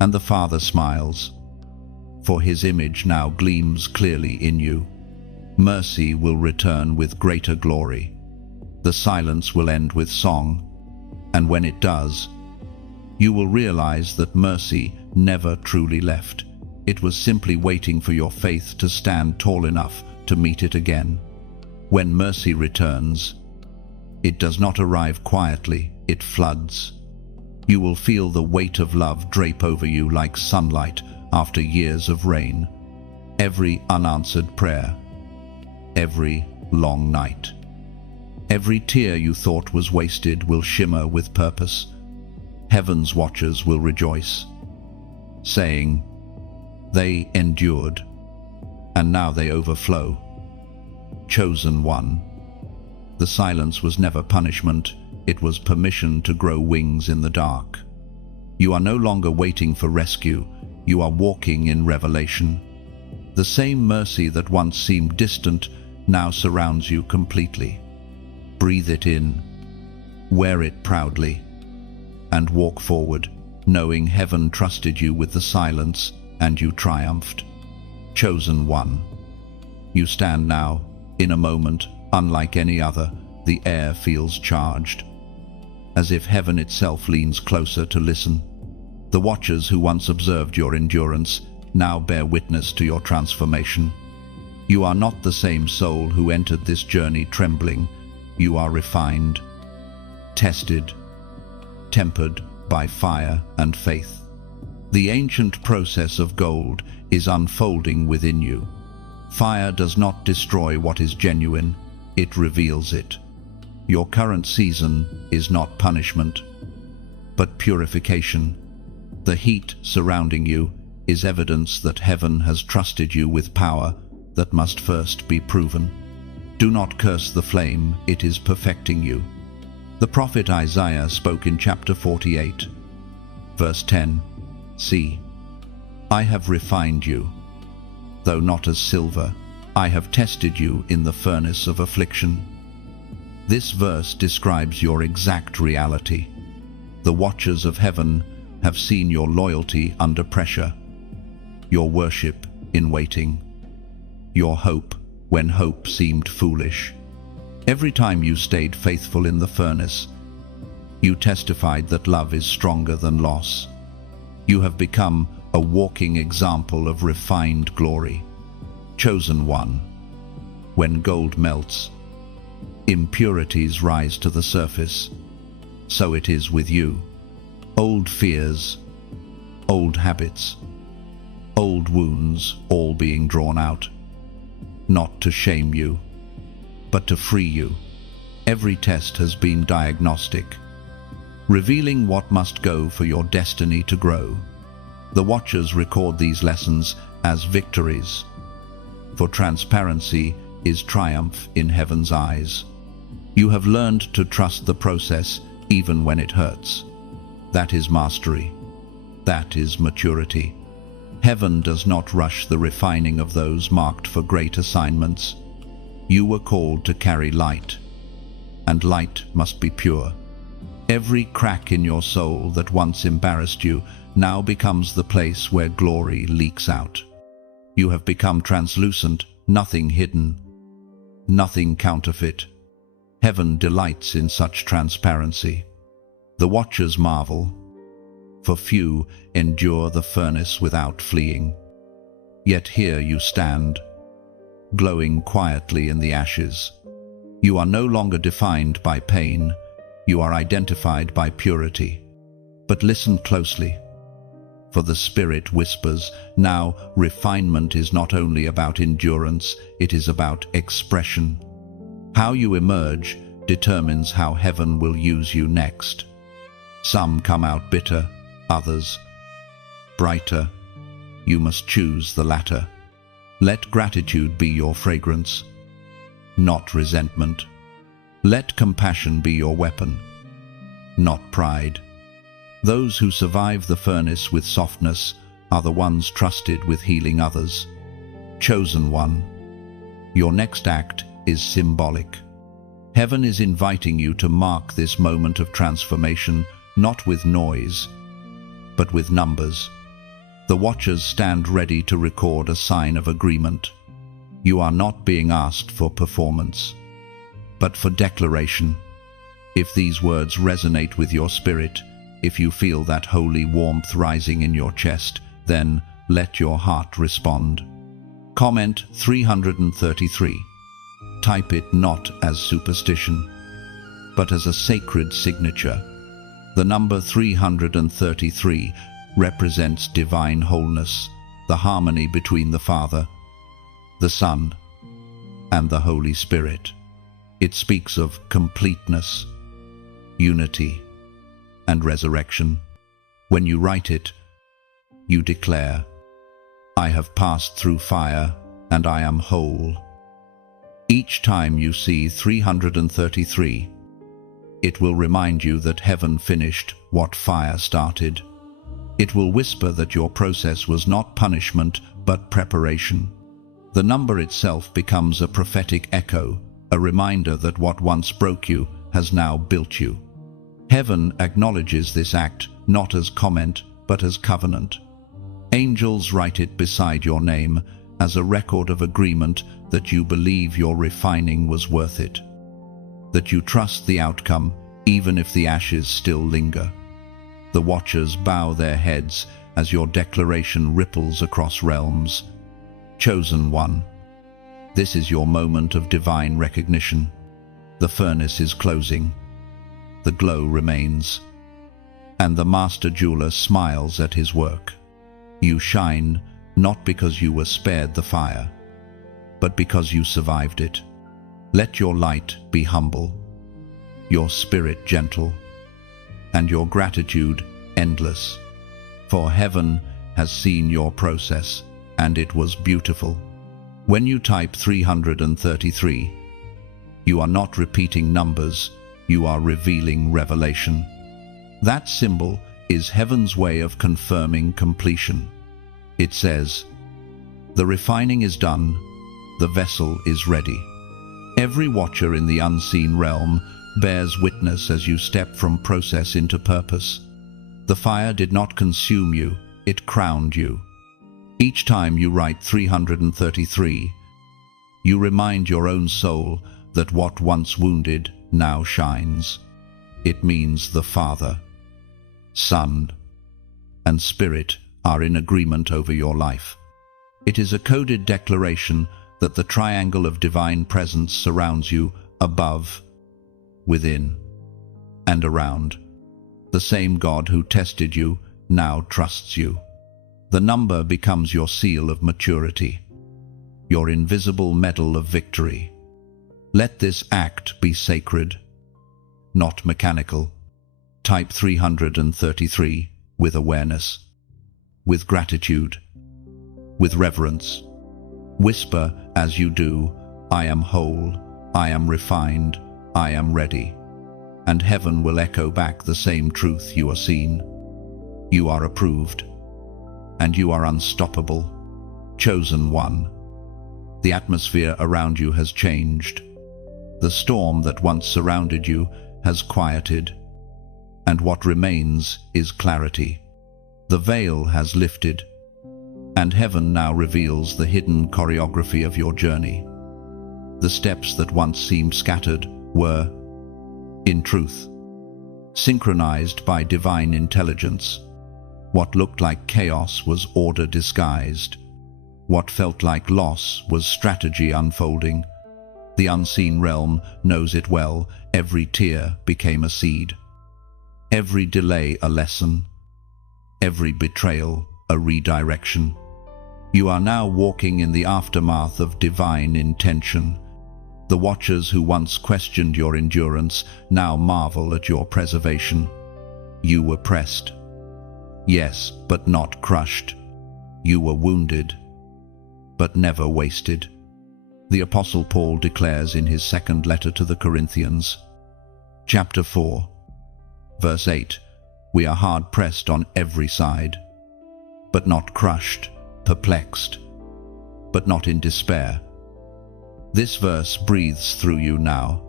and the Father smiles, for his image now gleams clearly in you. Mercy will return with greater glory. The silence will end with song, and when it does, You will realize that mercy never truly left. It was simply waiting for your faith to stand tall enough to meet it again. When mercy returns, it does not arrive quietly, it floods. You will feel the weight of love drape over you like sunlight after years of rain. Every unanswered prayer, every long night, every tear you thought was wasted will shimmer with purpose. Heaven's watchers will rejoice, saying, "They endured, and now they overflow." Chosen one. The silence was never punishment, it was permission to grow wings in the dark. You are no longer waiting for rescue, you are walking in revelation. The same mercy that once seemed distant now surrounds you completely. Breathe it in, wear it proudly, and walk forward, knowing heaven trusted you with the silence and you triumphed. Chosen one. You stand now, in a moment, unlike any other, the air feels charged, as if heaven itself leans closer to listen. The watchers who once observed your endurance now bear witness to your transformation. You are not the same soul who entered this journey trembling. You are refined, tested, tempered by fire and faith. The ancient process of gold is unfolding within you. Fire does not destroy what is genuine, it reveals it. Your current season is not punishment, but purification. The heat surrounding you is evidence that heaven has trusted you with power that must first be proven. Do not curse the flame, it is perfecting you. The prophet Isaiah spoke in chapter 48, verse 10, "See, I have refined you, though not as silver, I have tested you in the furnace of affliction." This verse describes your exact reality. The watchers of heaven have seen your loyalty under pressure, your worship in waiting, your hope when hope seemed foolish. Every time you stayed faithful in the furnace, you testified that love is stronger than loss. You have become a walking example of refined glory. Chosen one. When gold melts, impurities rise to the surface. So it is with you. Old fears, old habits, old wounds, all being drawn out. Not to shame you, but to free you. Every test has been diagnostic, revealing what must go for your destiny to grow. The watchers record these lessons as victories, for transparency is triumph in heaven's eyes. You have learned to trust the process even when it hurts. That is mastery. That is maturity. Heaven does not rush the refining of those marked for great assignments. You were called to carry light, and light must be pure. Every crack in your soul that once embarrassed you now becomes the place where glory leaks out. You have become translucent, nothing hidden, nothing counterfeit. Heaven delights in such transparency. The watchers marvel, for few endure the furnace without fleeing. Yet here you stand, glowing quietly in the ashes. You are no longer defined by pain, you are identified by purity. But listen closely, for the Spirit whispers, now refinement is not only about endurance, it is about expression. How you emerge determines how heaven will use you next. Some come out bitter, others brighter. You must choose the latter. Let gratitude be your fragrance, not resentment. Let compassion be your weapon, not pride. Those who survive the furnace with softness are the ones trusted with healing others. Chosen one. Your next act is symbolic. Heaven is inviting you to mark this moment of transformation, not with noise, but with numbers. The watchers stand ready to record a sign of agreement. You are not being asked for performance, but for declaration. If these words resonate with your spirit, If you feel that holy warmth rising in your chest, then let your heart respond. Comment 333. Type it not as superstition, but as a sacred signature. The number 333 represents divine wholeness, the harmony between the Father, the Son, and the Holy Spirit. It speaks of completeness, unity, and resurrection. When you write it, you declare, "I have passed through fire, and I am whole." Each time you see 333, it will remind you that heaven finished what fire started. It will whisper that your process was not punishment, but preparation. The number itself becomes a prophetic echo, a reminder that what once broke you has now built you. Heaven acknowledges this act not as comment, but as covenant. Angels write it beside your name as a record of agreement that you believe your refining was worth it, that you trust the outcome even if the ashes still linger. The watchers bow their heads as your declaration ripples across realms. Chosen one, this is your moment of divine recognition. The furnace is closing. The glow remains. And the master jeweler smiles at his work. You shine not because you were spared the fire, but because you survived it. Let your light be humble, your spirit gentle, and your gratitude endless. For heaven has seen your process, and it was beautiful. When you type 333, you are not repeating numbers, you are revealing revelation. That symbol is heaven's way of confirming completion. It says, "The refining is done, the vessel is ready." Every watcher in the unseen realm bears witness as you step from process into purpose. The fire did not consume you, it crowned you. Each time you write 333, you remind your own soul that what once wounded now shines. It means the Father, Son, and Spirit are in agreement over your life. It is a coded declaration that the triangle of divine presence surrounds you above, within, and around. The same God who tested you now trusts you. The number becomes your seal of maturity, your invisible medal of victory. Let this act be sacred, not mechanical. Type 333 with awareness, with gratitude, with reverence. Whisper as you do, "I am whole, I am refined, I am ready." And heaven will echo back the same truth. You are seen, you are approved, and you are unstoppable. Chosen one. The atmosphere around you has changed. The storm that once surrounded you has quieted, and what remains is clarity. The veil has lifted, and heaven now reveals the hidden choreography of your journey. The steps that once seemed scattered were, in truth, synchronized by divine intelligence. What looked like chaos was order disguised. What felt like loss was strategy unfolding. The unseen realm knows it well. Every tear became a seed. Every delay a lesson. Every betrayal a redirection. You are now walking in the aftermath of divine intention. The watchers who once questioned your endurance now marvel at your preservation. You were pressed. Yes, but not crushed. You were wounded, but never wasted. The Apostle Paul declares in his second letter to the Corinthians, chapter 4, verse 8, "We are hard-pressed on every side, but not crushed, perplexed, but not in despair." This verse breathes through you now.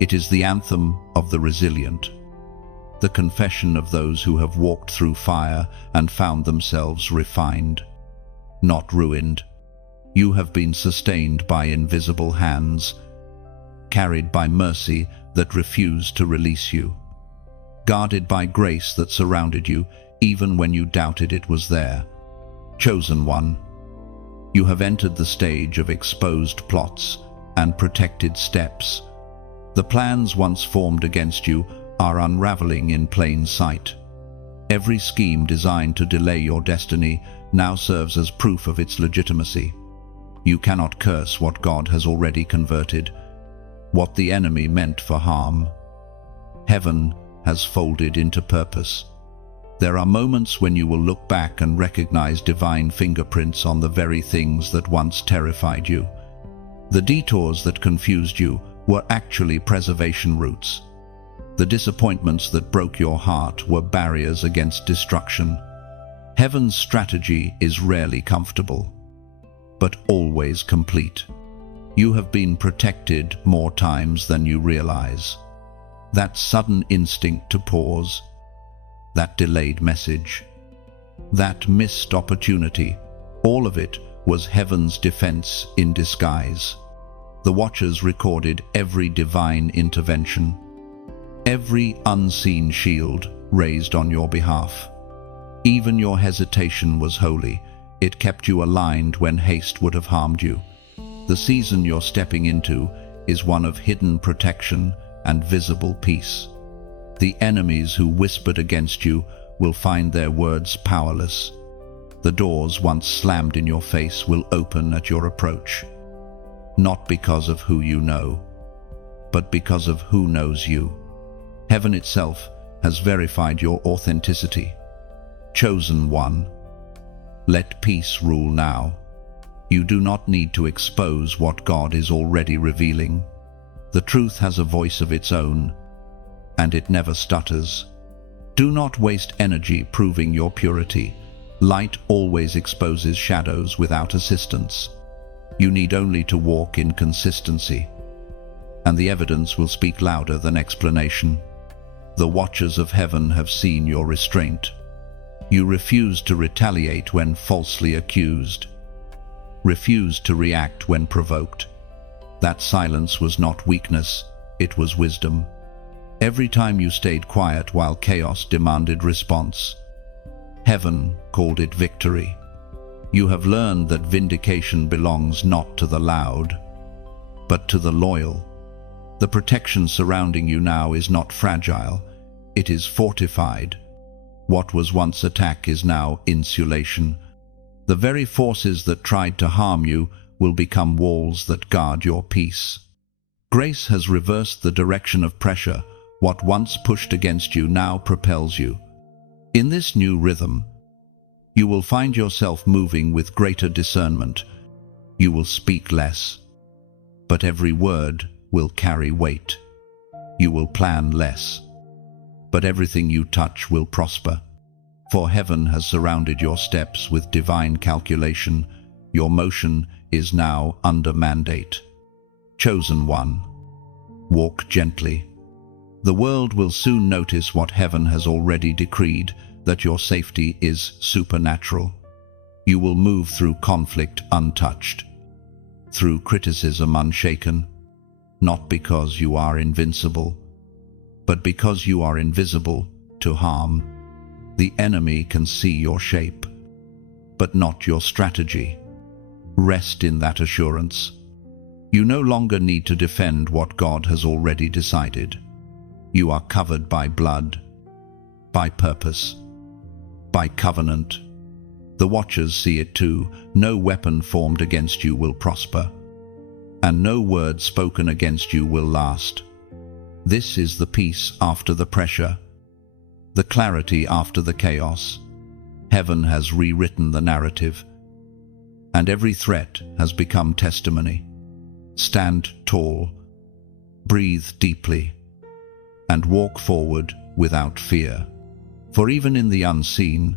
It is the anthem of the resilient, the confession of those who have walked through fire and found themselves refined, not ruined. You have been sustained by invisible hands, carried by mercy that refused to release you. guarded by grace that surrounded you even when you doubted it was there. Chosen one, you have entered the stage of exposed plots and protected steps. The plans once formed against you are unraveling in plain sight. Every scheme designed to delay your destiny now serves as proof of its legitimacy. You cannot curse what God has already converted, what the enemy meant for harm. Heaven has folded into purpose. There are moments when you will look back and recognize divine fingerprints on the very things that once terrified you. The detours that confused you were actually preservation routes. The disappointments that broke your heart were barriers against destruction. Heaven's strategy is rarely comfortable, but always complete. You have been protected more times than you realize. That sudden instinct to pause, that delayed message, that missed opportunity, all of it was heaven's defense in disguise. The watchers recorded every divine intervention, every unseen shield raised on your behalf. Even your hesitation was holy. It kept you aligned when haste would have harmed you. The season you're stepping into is one of hidden protection and visible peace. The enemies who whispered against you will find their words powerless. The doors once slammed in your face will open at your approach. Not because of who you know, but because of who knows you. Heaven itself has verified your authenticity. Chosen one, let peace rule now. You do not need to expose what God is already revealing. The truth has a voice of its own, and it never stutters. Do not waste energy proving your purity. Light always exposes shadows without assistance. You need only to walk in consistency, and the evidence will speak louder than explanation. The watchers of heaven have seen your restraint. You refused to retaliate when falsely accused, refused to react when provoked. That silence was not weakness, it was wisdom. Every time you stayed quiet while chaos demanded response, heaven called it victory. You have learned that vindication belongs not to the loud, but to the loyal. The protection surrounding you now is not fragile, it is fortified. What was once attack is now insulation. The very forces that tried to harm you will become walls that guard your peace. Grace has reversed the direction of pressure. What once pushed against you now propels you. In this new rhythm, you will find yourself moving with greater discernment. You will speak less, but every word will carry weight. You will plan less, but everything you touch will prosper. For heaven has surrounded your steps with divine calculation. Your motion is now under mandate. Chosen one, walk gently. The world will soon notice what heaven has already decreed, that your safety is supernatural. You will move through conflict untouched, through criticism unshaken, not because you are invincible, but because you are invisible to harm. The enemy can see your shape, but not your strategy. Rest in that assurance. You no longer need to defend what God has already decided. You are covered by blood, by purpose, by covenant. The watchers see it too. No weapon formed against you will prosper, and no word spoken against you will last. This is the peace after the pressure, the clarity after the chaos. Heaven has rewritten the narrative, and every threat has become testimony. Stand tall, breathe deeply, and walk forward without fear. For even in the unseen,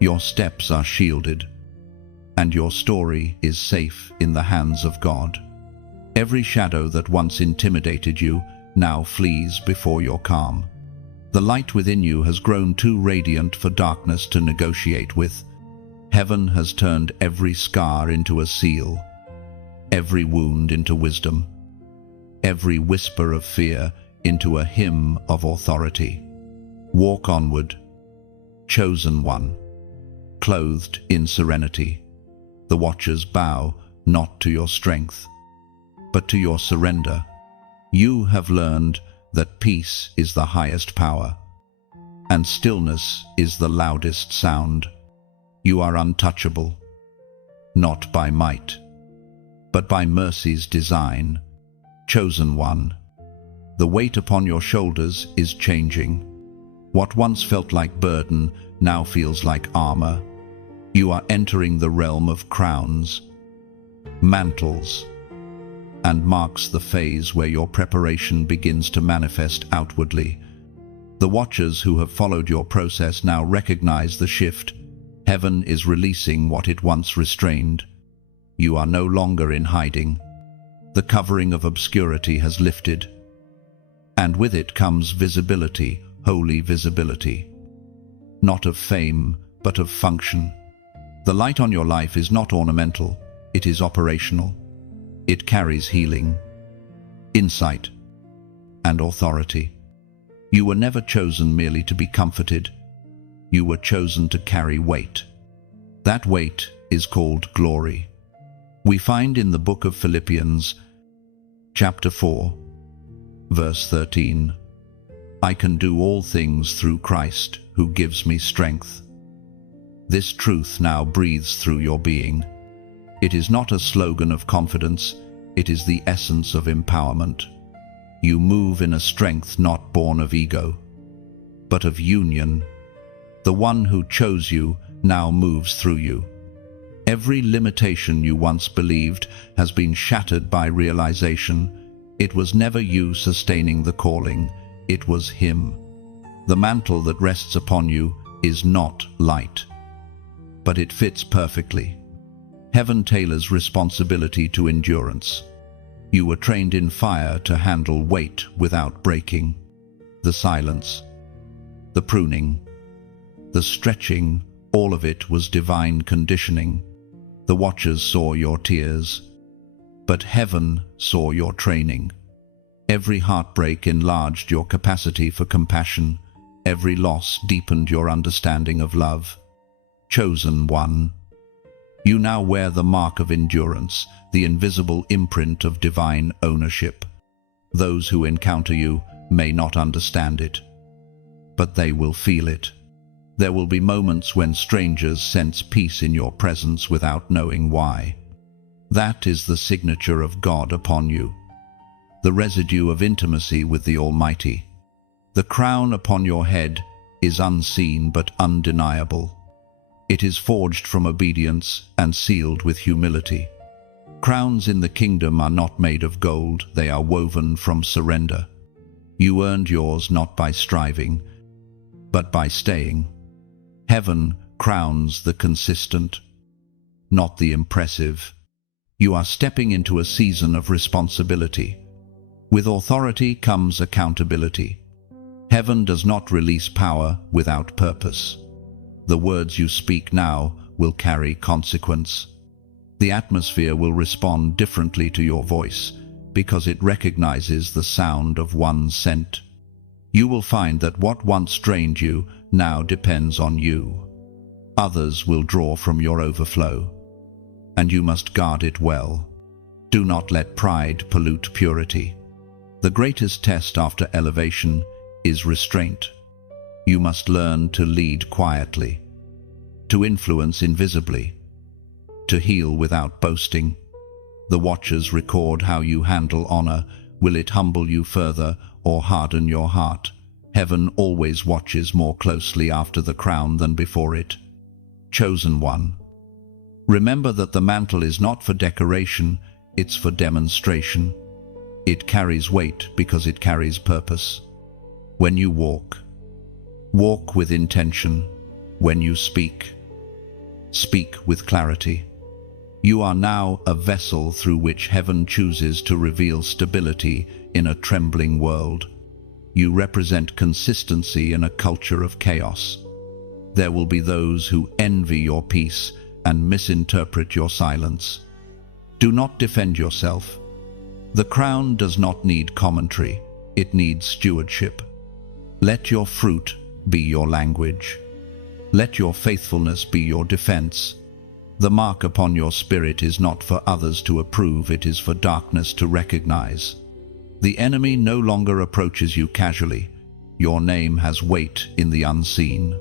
your steps are shielded, and your story is safe in the hands of God. Every shadow that once intimidated you now flees before your calm. The light within you has grown too radiant for darkness to negotiate with. Heaven has turned every scar into a seal, every wound into wisdom, every whisper of fear into a hymn of authority. Walk onward, chosen one, clothed in serenity. The watchers bow not to your strength, but to your surrender. You have learned that peace is the highest power, and stillness is the loudest sound. You are untouchable, not by might, but by mercy's design. Chosen one, the weight upon your shoulders is changing. What once felt like burden now feels like armor. You are entering the realm of crowns, mantles, and marks the phase where your preparation begins to manifest outwardly. The watchers who have followed your process now recognize the shift. Heaven is releasing what it once restrained. You are no longer in hiding. The covering of obscurity has lifted, and with it comes visibility, holy visibility. Not of fame, but of function. The light on your life is not ornamental, it is operational. It carries healing, insight, and authority. You were never chosen merely to be comforted. You were chosen to carry weight. That weight is called glory. We find in the book of Philippians, chapter 4, verse 13, I can do all things through Christ who gives me strength. This truth now breathes through your being. It is not a slogan of confidence, it is the essence of empowerment. You move in a strength not born of ego, but of union. The one who chose you now moves through you. Every limitation you once believed has been shattered by realization. It was never you sustaining the calling, it was Him. The mantle that rests upon you is not light, but it fits perfectly. Heaven tailors responsibility to endurance. You were trained in fire to handle weight without breaking. The silence, the pruning, the stretching, all of it was divine conditioning. The watchers saw your tears, but heaven saw your training. Every heartbreak enlarged your capacity for compassion. Every loss deepened your understanding of love. Chosen one, you now wear the mark of endurance, the invisible imprint of divine ownership. Those who encounter you may not understand it, but they will feel it. There will be moments when strangers sense peace in your presence without knowing why. That is the signature of God upon you, the residue of intimacy with the Almighty. The crown upon your head is unseen but undeniable. It is forged from obedience and sealed with humility. Crowns in the kingdom are not made of gold, they are woven from surrender. You earned yours not by striving, but by staying. Heaven crowns the consistent, not the impressive. You are stepping into a season of responsibility. With authority comes accountability. Heaven does not release power without purpose. The words you speak now will carry consequence. The atmosphere will respond differently to your voice because it recognizes the sound of one sent. You will find that what once drained you now depends on you. Others will draw from your overflow, and you must guard it well. Do not let pride pollute purity. The greatest test after elevation is restraint. You must learn to lead quietly, to influence invisibly, to heal without boasting. The watchers record how you handle honor. Will it humble you further or harden your heart? Heaven always watches more closely after the crown than before it. Chosen one, remember that the mantle is not for decoration, it's for demonstration. It carries weight because it carries purpose. When you walk, walk with intention. When you speak, speak with clarity. You are now a vessel through which heaven chooses to reveal stability in a trembling world. You represent consistency in a culture of chaos. There will be those who envy your peace and misinterpret your silence. Do not defend yourself. The crown does not need commentary, it needs stewardship. Let your fruit be your language. Let your faithfulness be your defense. The mark upon your spirit is not for others to approve, it is for darkness to recognize. The enemy no longer approaches you casually. Your name has weight in the unseen.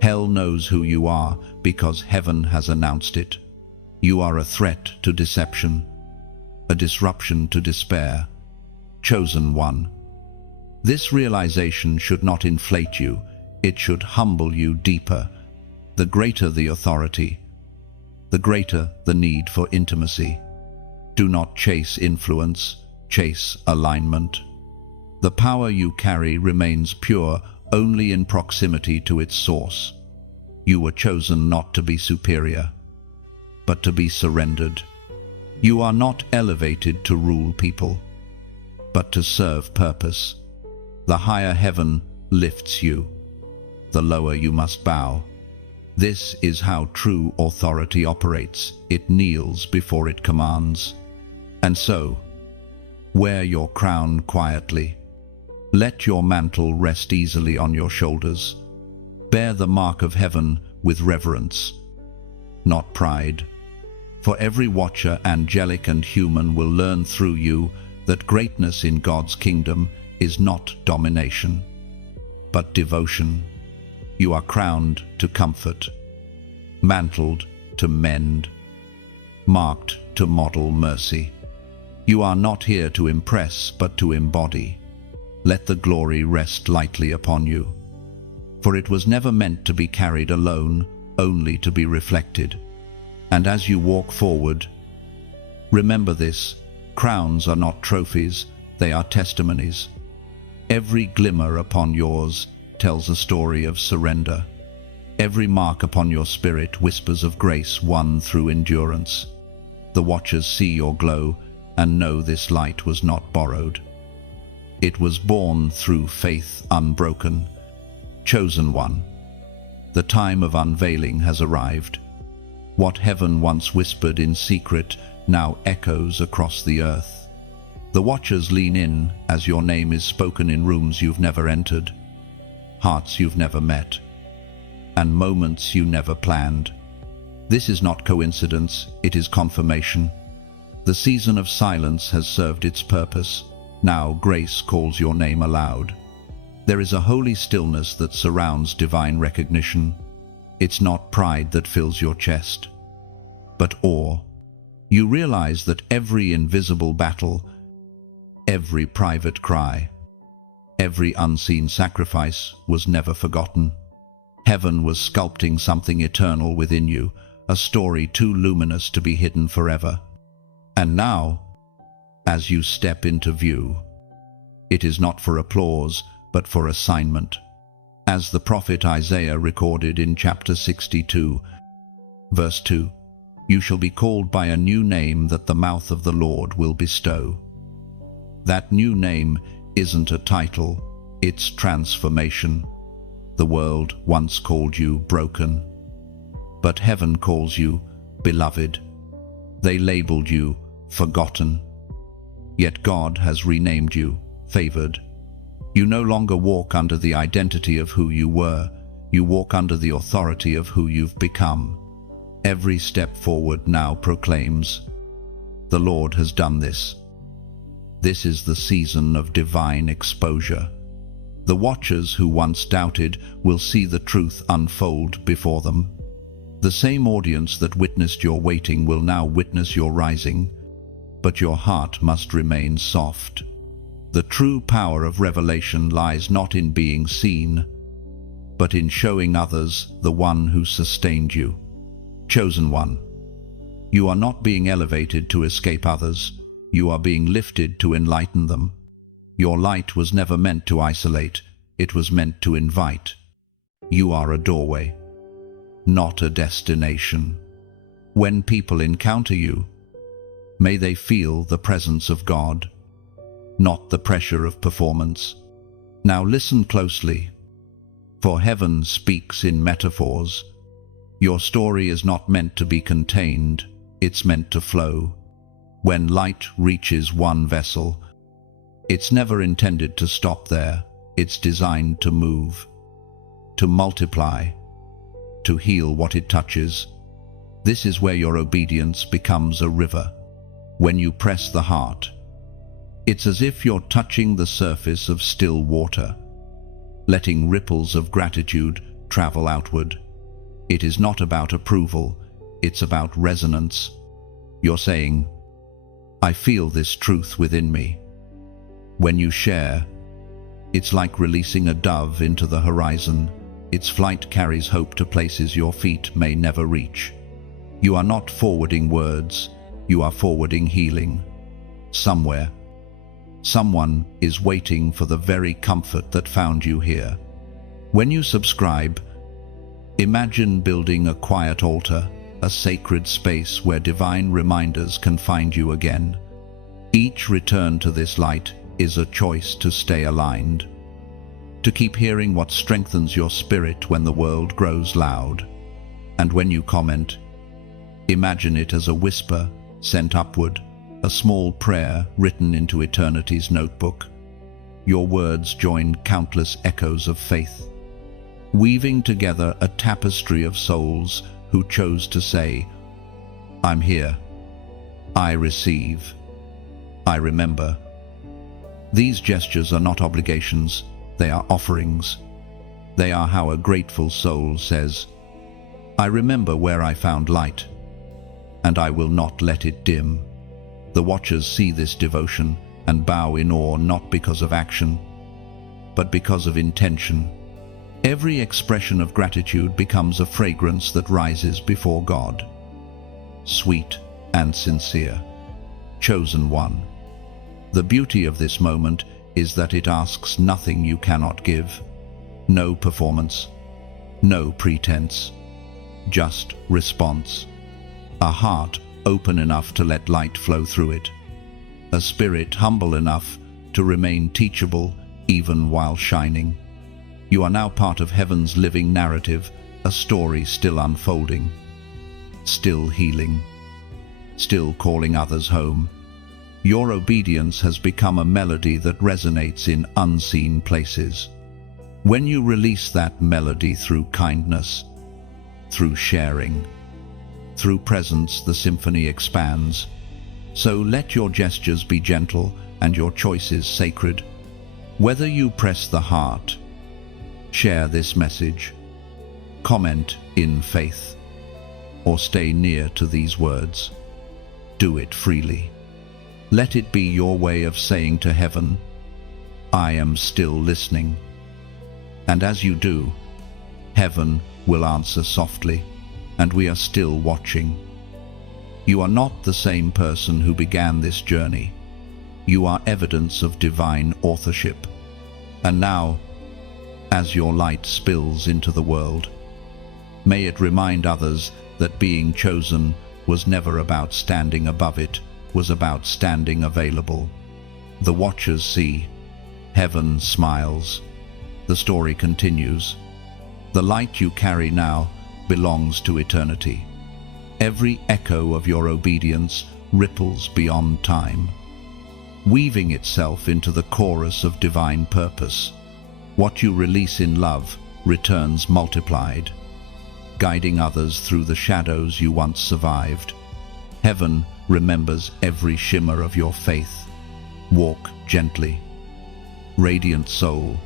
Hell knows who you are because heaven has announced it. You are a threat to deception, a disruption to despair. Chosen one. This realization should not inflate you, it should humble you deeper. The greater the authority, the greater the need for intimacy. Do not chase influence, chase alignment. The power you carry remains pure only in proximity to its source. You were chosen not to be superior, but to be surrendered. You are not elevated to rule people, but to serve purpose. The higher heaven lifts you, the lower you must bow. This is how true authority operates. It kneels before it commands. And so, wear your crown quietly. Let your mantle rest easily on your shoulders. Bear the mark of heaven with reverence, not pride. For every watcher, angelic and human, will learn through you that greatness in God's kingdom is not domination, but devotion. You are crowned to comfort, mantled to mend, marked to model mercy. You are not here to impress, but to embody. Let the glory rest lightly upon you. For it was never meant to be carried alone, only to be reflected. And as you walk forward, remember this: crowns are not trophies, they are testimonies. Every glimmer upon yours tells a story of surrender. Every mark upon your spirit whispers of grace won through endurance. The watchers see your glow and know this light was not borrowed. It was born through faith unbroken. Chosen one, the time of unveiling has arrived. What heaven once whispered in secret now echoes across the earth. The watchers lean in as your name is spoken in rooms you've never entered, hearts you've never met, and moments you never planned. This is not coincidence, it is confirmation. The season of silence has served its purpose. Now grace calls your name aloud. There is a holy stillness that surrounds divine recognition. It's not pride that fills your chest, but awe. You realize that every invisible battle, every private cry, every unseen sacrifice was never forgotten. Heaven was sculpting something eternal within you, a story too luminous to be hidden forever. And now, as you step into view, it is not for applause, but for assignment. As the prophet Isaiah recorded in chapter 62, verse 2, "You shall be called by a new name that the mouth of the Lord will bestow." That new name isn't a title, it's transformation. The world once called you broken, but heaven calls you beloved. They labeled you forgotten, yet God has renamed you favored. You no longer walk under the identity of who you were, you walk under the authority of who you've become. Every step forward now proclaims, "The Lord has done this." This is the season of divine exposure. The watchers who once doubted will see the truth unfold before them. The same audience that witnessed your waiting will now witness your rising, but your heart must remain soft. The true power of revelation lies not in being seen, but in showing others the one who sustained you. Chosen one, you are not being elevated to escape others, you are being lifted to enlighten them. Your light was never meant to isolate, it was meant to invite. You are a doorway, not a destination. When people encounter you, may they feel the presence of God, not the pressure of performance. Now listen closely, for heaven speaks in metaphors. Your story is not meant to be contained, it's meant to flow. When light reaches one vessel, it's never intended to stop there, it's designed to move. to multiply, to heal what it touches. This is where your obedience becomes a river. When you press the heart, it's as if you're touching the surface of still water, letting ripples of gratitude travel outward. It is not about approval, it's about resonance. You're saying, I feel this truth within me. When you share, it's like releasing a dove into the horizon. Its flight carries hope to places your feet may never reach. You are not forwarding words, you are forwarding healing. Somewhere, someone is waiting for the very comfort that found you here. When you subscribe, imagine building a quiet altar, a sacred space where divine reminders can find you again. Each return to this light is a choice to stay aligned, to keep hearing what strengthens your spirit when the world grows loud. And when you comment, imagine it as a whisper sent upward, a small prayer written into eternity's notebook. Your words join countless echoes of faith, weaving together a tapestry of souls who chose to say, I'm here, I receive, I remember. These gestures are not obligations, they are offerings. They are how a grateful soul says, I remember where I found light, and I will not let it dim. The watchers see this devotion and bow in awe, not because of action, but because of intention. Every expression of gratitude becomes a fragrance that rises before God. Sweet and sincere. Chosen one. The beauty of this moment is that it asks nothing you cannot give. No performance, no pretense, just response. A heart open enough to let light flow through it. A spirit humble enough to remain teachable even while shining. You are now part of heaven's living narrative, a story still unfolding, still healing, still calling others home. Your obedience has become a melody that resonates in unseen places. When you release that melody through kindness, through sharing, through presence, the symphony expands. So let your gestures be gentle and your choices sacred. Whether you press the heart, share this message, comment in faith, or stay near to these words, do it freely. Let it be your way of saying to heaven, I am still listening. And as you do, heaven will answer softly, and we are still watching. You are not the same person who began this journey. You are evidence of divine authorship. And now, as your light spills into the world, may it remind others that being chosen was never about standing above it, was about standing available. The watchers see, heaven smiles. The story continues. The light you carry now belongs to eternity. Every echo of your obedience ripples beyond time, weaving itself into the chorus of divine purpose. What you release in love returns multiplied, guiding others through the shadows you once survived. Heaven remembers every shimmer of your faith. Walk gently. Radiant soul,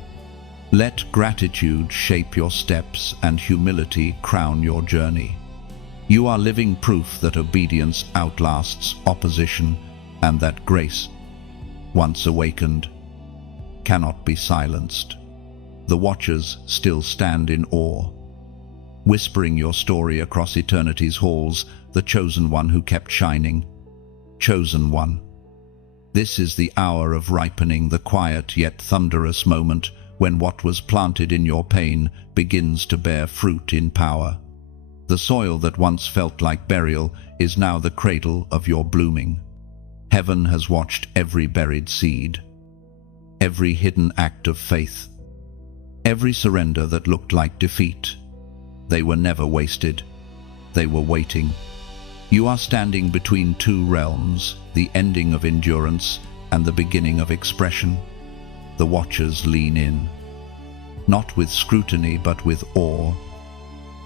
let gratitude shape your steps and humility crown your journey. You are living proof that obedience outlasts opposition and that grace, once awakened, cannot be silenced. The watchers still stand in awe, whispering your story across eternity's halls, the chosen one who kept shining. Chosen one. This is the hour of ripening, the quiet yet thunderous moment when what was planted in your pain begins to bear fruit in power. The soil that once felt like burial is now the cradle of your blooming. Heaven has watched every buried seed, every hidden act of faith, every surrender that looked like defeat. They were never wasted. They were waiting. You are standing between two realms, the ending of endurance and the beginning of expression. The watchers lean in, not with scrutiny but with awe,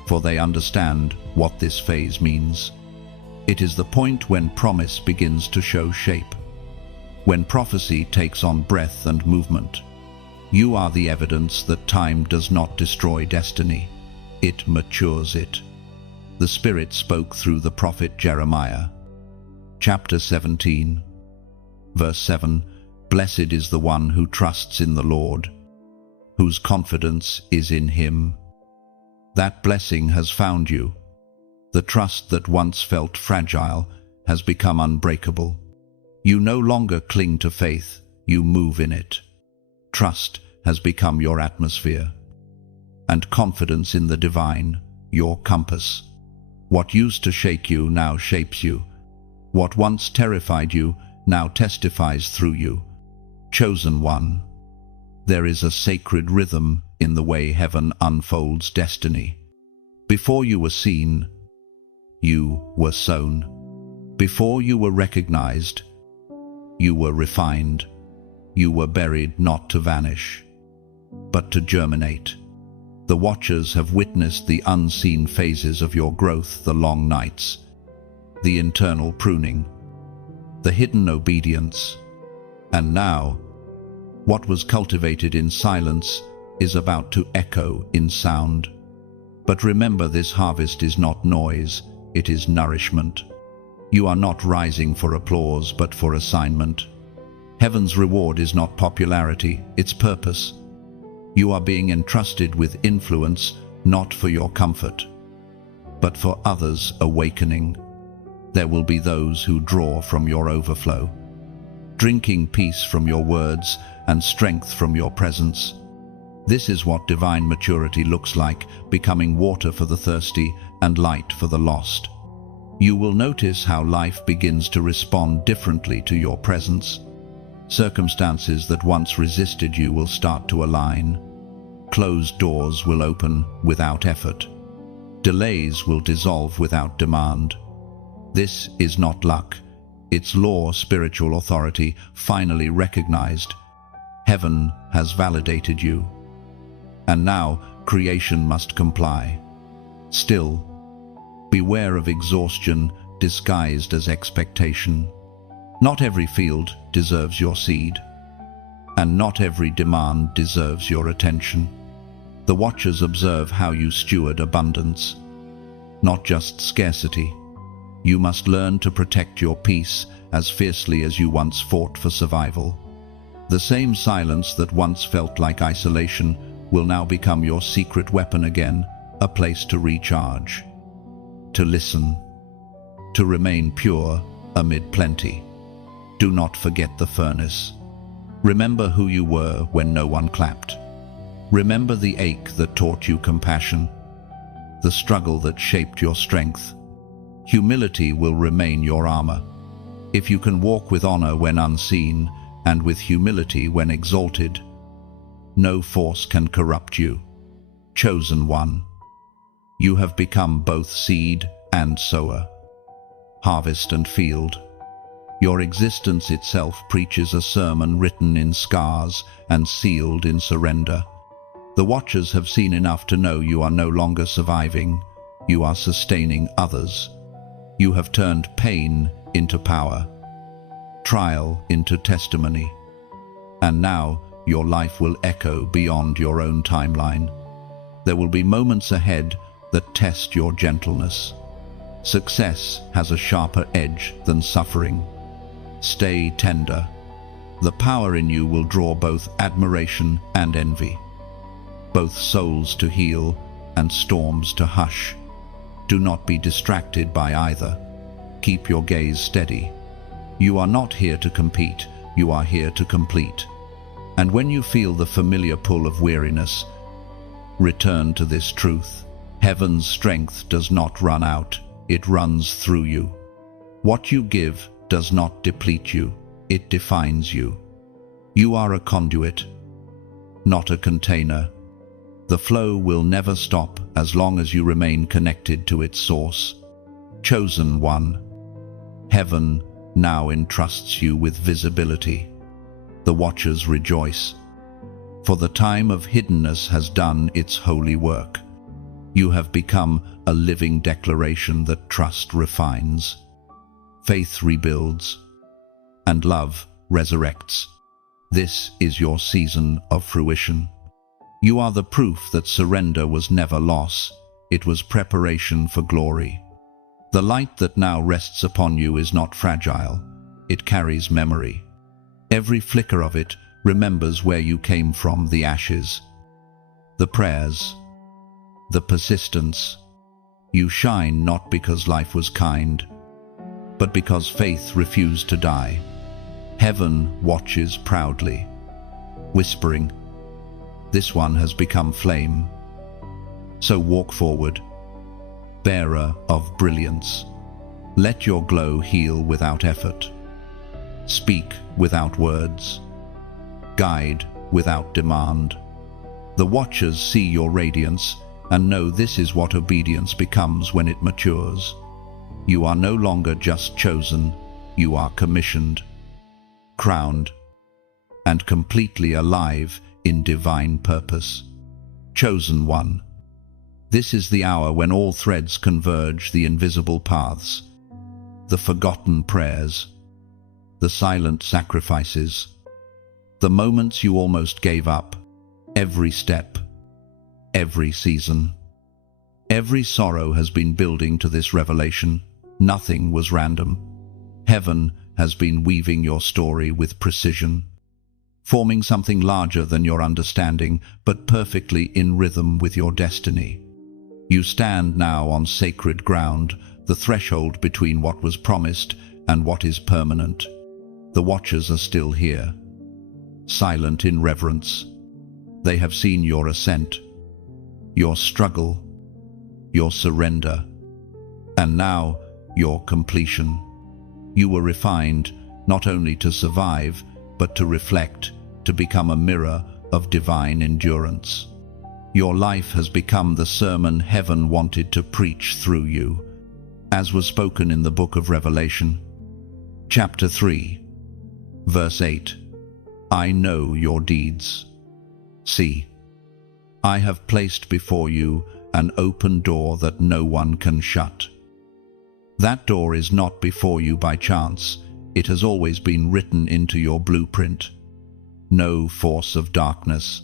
for they understand what this phase means. It is the point when promise begins to show shape, when prophecy takes on breath and movement. You are the evidence that time does not destroy destiny, it matures it. The Spirit spoke through the prophet Jeremiah. Chapter 17, verse 7, Blessed is the one who trusts in the Lord, whose confidence is in Him. That blessing has found you. The trust that once felt fragile has become unbreakable. You no longer cling to faith, you move in it. Trust has become your atmosphere, and confidence in the divine, your compass. What used to shake you now shapes you. What once terrified you now testifies through you. Chosen one, there is a sacred rhythm in the way heaven unfolds destiny. Before you were seen, you were sown. Before you were recognized, you were refined. You were buried not to vanish, but to germinate. The watchers have witnessed the unseen phases of your growth, the long nights, the internal pruning, the hidden obedience. And now, what was cultivated in silence is about to echo in sound. But remember, this harvest is not noise, it is nourishment. You are not rising for applause, but for assignment. Heaven's reward is not popularity, it's purpose. You are being entrusted with influence, not for your comfort, but for others' awakening. There will be those who draw from your overflow, drinking peace from your words and strength from your presence. This is what divine maturity looks like, becoming water for the thirsty and light for the lost. You will notice how life begins to respond differently to your presence. Circumstances that once resisted you will start to align. Closed doors will open without effort. Delays will dissolve without demand. This is not luck. It's law, spiritual authority, finally recognized. Heaven has validated you. And now creation must comply. Still, beware of exhaustion disguised as expectation. Not every field deserves your seed, and not every demand deserves your attention. The watchers observe how you steward abundance, not just scarcity. You must learn to protect your peace as fiercely as you once fought for survival. The same silence that once felt like isolation will now become your secret weapon again, a place to recharge, to listen, to remain pure amid plenty. Do not forget the furnace. Remember who you were when no one clapped. Remember the ache that taught you compassion, the struggle that shaped your strength. Humility will remain your armor. If you can walk with honor when unseen, and with humility when exalted, no force can corrupt you. Chosen one, you have become both seed and sower, harvest and field. Your existence itself preaches a sermon written in scars and sealed in surrender. The watchers have seen enough to know you are no longer surviving, you are sustaining others. You have turned pain into power, trial into testimony, and now your life will echo beyond your own timeline. There will be moments ahead that test your gentleness. Success has a sharper edge than suffering. Stay tender. The power in you will draw both admiration and envy, both souls to heal and storms to hush. Do not be distracted by either. Keep your gaze steady. You are not here to compete, you are here to complete. And when you feel the familiar pull of weariness, return to this truth. Heaven's strength does not run out, it runs through you. What you give does not deplete you, it defines you. You are a conduit, not a container. The flow will never stop as long as you remain connected to its source. Chosen one, heaven now entrusts you with visibility. The watchers rejoice, For the time of hiddenness has done its holy work. You have become a living declaration that trust refines, faith rebuilds, and love resurrects. This is your season of fruition. You are the proof that surrender was never loss, it was preparation for glory. The light that now rests upon you is not fragile, it carries memory. Every flicker of it remembers where you came from, the ashes, the prayers, the persistence. You shine not because life was kind, but because faith refused to die. Heaven watches proudly, whispering, "This one has become flame." So walk forward, bearer of brilliance. Let your glow heal without effort. Speak without words. Guide without demand. The watchers see your radiance and know this is what obedience becomes when it matures. You are no longer just chosen, you are commissioned, crowned, and completely alive in divine purpose. Chosen one. This is the hour when all threads converge, the invisible paths, the forgotten prayers, the silent sacrifices, the moments you almost gave up, every step, every season. Every sorrow has been building to this revelation. Nothing was random. Heaven has been weaving your story with precision, forming something larger than your understanding, but perfectly in rhythm with your destiny. You stand now on sacred ground, the threshold between what was promised and what is permanent. The watchers are still here, silent in reverence. They have seen your ascent, your struggle, your surrender, and now your completion. You were refined not only to survive, but to reflect, to become a mirror of divine endurance. Your life has become the sermon heaven wanted to preach through you, as was spoken in the book of Revelation, chapter 3, verse 8. I know your deeds. See, I have placed before you an open door that no one can shut. That door is not before you by chance. It has always been written into your blueprint. No force of darkness,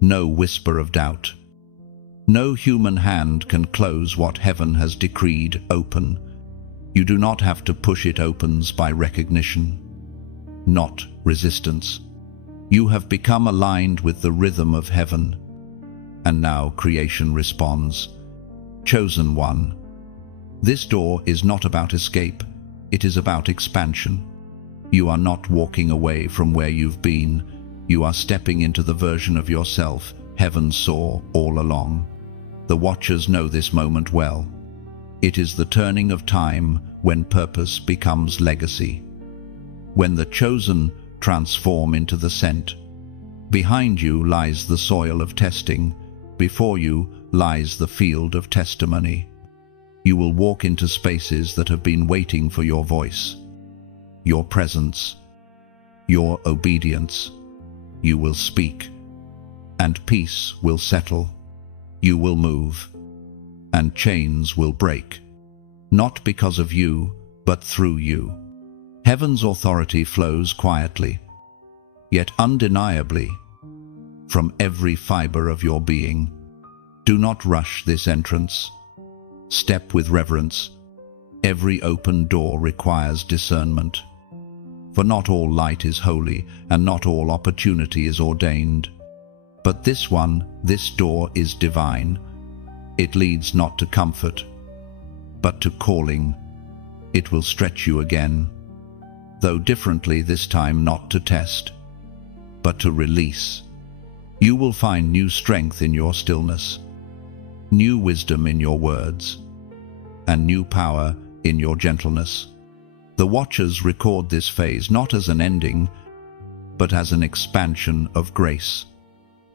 no whisper of doubt. No human hand can close what heaven has decreed open. You do not have to push it opens by recognition, not resistance. You have become aligned with the rhythm of heaven, and now creation responds. Chosen one. This door is not about escape, it is about expansion. You are not walking away from where you've been, you are stepping into the version of yourself heaven saw all along. The watchers know this moment well. It is the turning of time when purpose becomes legacy, when the chosen transform into the sent. Behind you lies the soil of testing, before you lies the field of testimony. You will walk into spaces that have been waiting for your voice, your presence, your obedience. You will speak, and peace will settle. You will move, and chains will break. Not because of you, but through you. Heaven's authority flows quietly, yet undeniably, from every fiber of your being. Do not rush this entrance. Step with reverence. Every open door requires discernment. For not all light is holy, and not all opportunity is ordained. But this one, this door is divine. It leads not to comfort, but to calling. It will stretch you again, though differently this time, not to test, but to release. You will find new strength in your stillness, new wisdom in your words, and new power in your gentleness. The watchers record this phase not as an ending, but as an expansion of grace.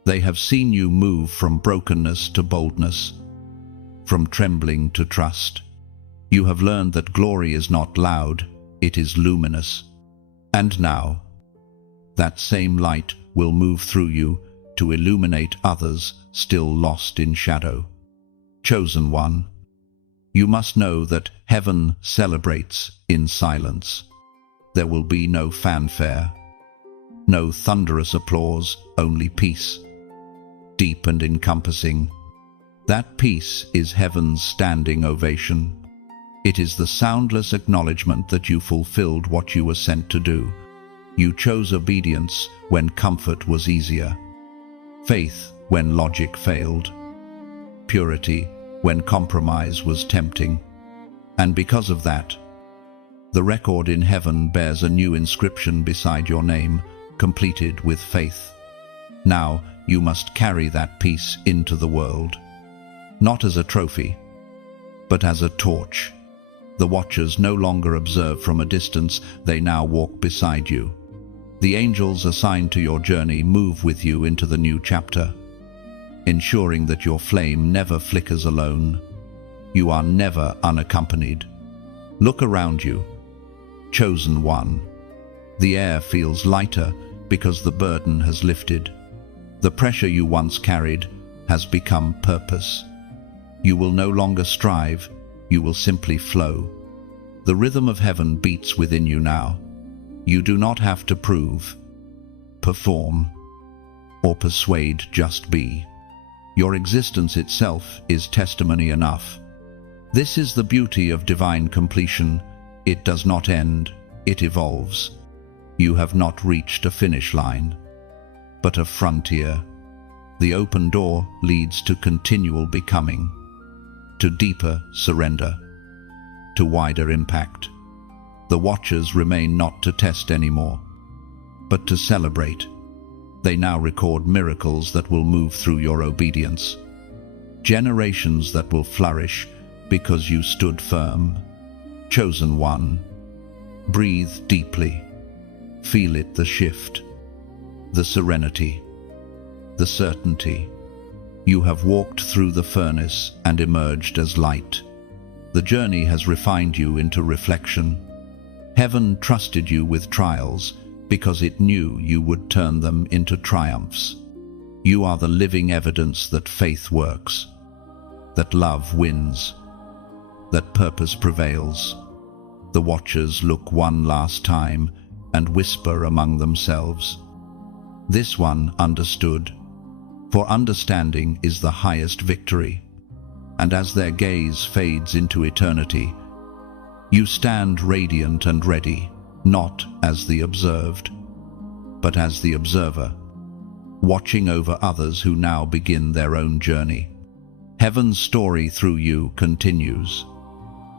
They have seen you move from brokenness to boldness, from trembling to trust. You have learned that glory is not loud, it is luminous. And now, that same light will move through you, to illuminate others still lost in shadow. Chosen one, you must know that heaven celebrates in silence. There will be no fanfare, no thunderous applause, only peace, deep and encompassing. That peace is heaven's standing ovation. It is the soundless acknowledgement that you fulfilled what you were sent to do. You chose obedience when comfort was easier, faith when logic failed, purity when compromise was tempting. And because of that, the record in heaven bears a new inscription beside your name, completed with faith. Now you must carry that peace into the world, not as a trophy, but as a torch. The watchers no longer observe from a distance, they now walk beside you. The angels assigned to your journey move with you into the new chapter, ensuring that your flame never flickers alone. You are never unaccompanied. Look around you. Chosen one. The air feels lighter because the burden has lifted. The pressure you once carried has become purpose. You will no longer strive, you will simply flow. The rhythm of heaven beats within you now. You do not have to prove, perform, or persuade, just be. Your existence itself is testimony enough. This is the beauty of divine completion. It does not end, it evolves. You have not reached a finish line, but a frontier. The open door leads to continual becoming, to deeper surrender, to wider impact. The watchers remain not to test anymore, but to celebrate. They now record miracles that will move through your obedience, generations that will flourish because you stood firm. Chosen one, breathe deeply. Feel it, the shift, the serenity, the certainty. You have walked through the furnace and emerged as light. The journey has refined you into reflection. Heaven trusted you with trials because it knew you would turn them into triumphs. You are the living evidence that faith works, that love wins, that purpose prevails. The watchers look one last time and whisper among themselves. This one understood, for understanding is the highest victory. And as their gaze fades into eternity, you stand radiant and ready, not as the observed, but as the observer, watching over others who now begin their own journey. Heaven's story through you continues.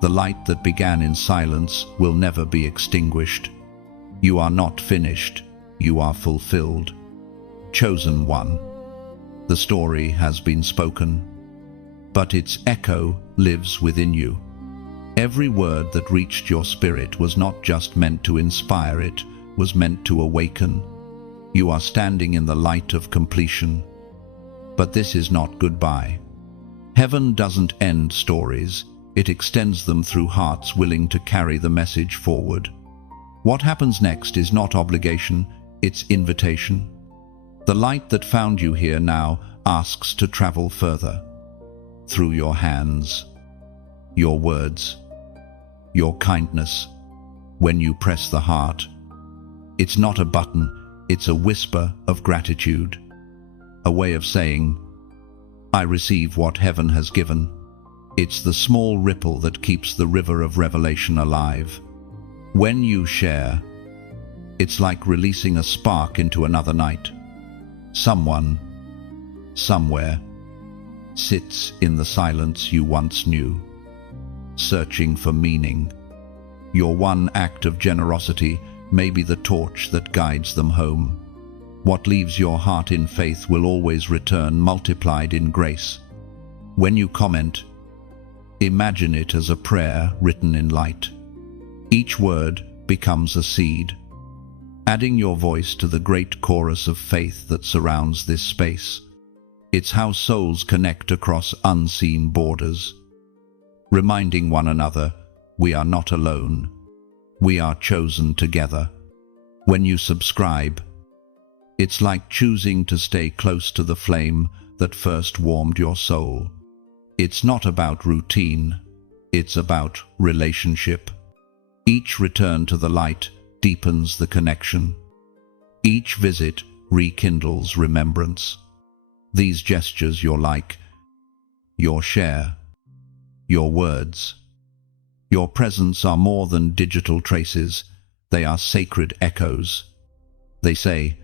The light that began in silence will never be extinguished. You are not finished, you are fulfilled. Chosen one. The story has been spoken, but its echo lives within you. Every word that reached your spirit was not just meant to inspire, it was meant to awaken. You are standing in the light of completion. But this is not goodbye. Heaven doesn't end stories, it extends them through hearts willing to carry the message forward. What happens next is not obligation, it's invitation. The light that found you here now asks to travel further. Through your hands, your words, your kindness. When you press the heart, it's not a button, it's a whisper of gratitude. A way of saying, I receive what heaven has given. It's the small ripple that keeps the river of revelation alive. When you share, it's like releasing a spark into another night. Someone, somewhere, sits in the silence you once knew, searching for meaning. Your one act of generosity may be the torch that guides them home. What leaves your heart in faith will always return multiplied in grace. When you comment, imagine it as a prayer written in light. Each word becomes a seed, adding your voice to the great chorus of faith that surrounds this space. It's how souls connect across unseen borders, reminding one another, we are not alone. We are chosen together. When you subscribe, It's like choosing to stay close to the flame that first warmed your soul. It's not about routine, it's about relationship. Each return to the light deepens the connection. Each visit rekindles remembrance. These gestures you're like, your share, your words. Your presence are more than digital traces, they are sacred echoes. They say,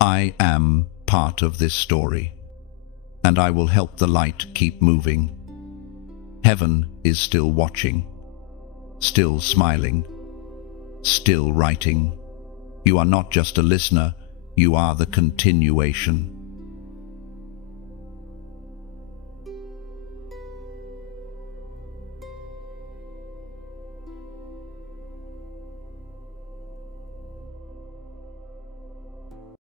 I am part of this story, and I will help the light keep moving. Heaven is still watching, still smiling, still writing. You are not just a listener, you are the continuation.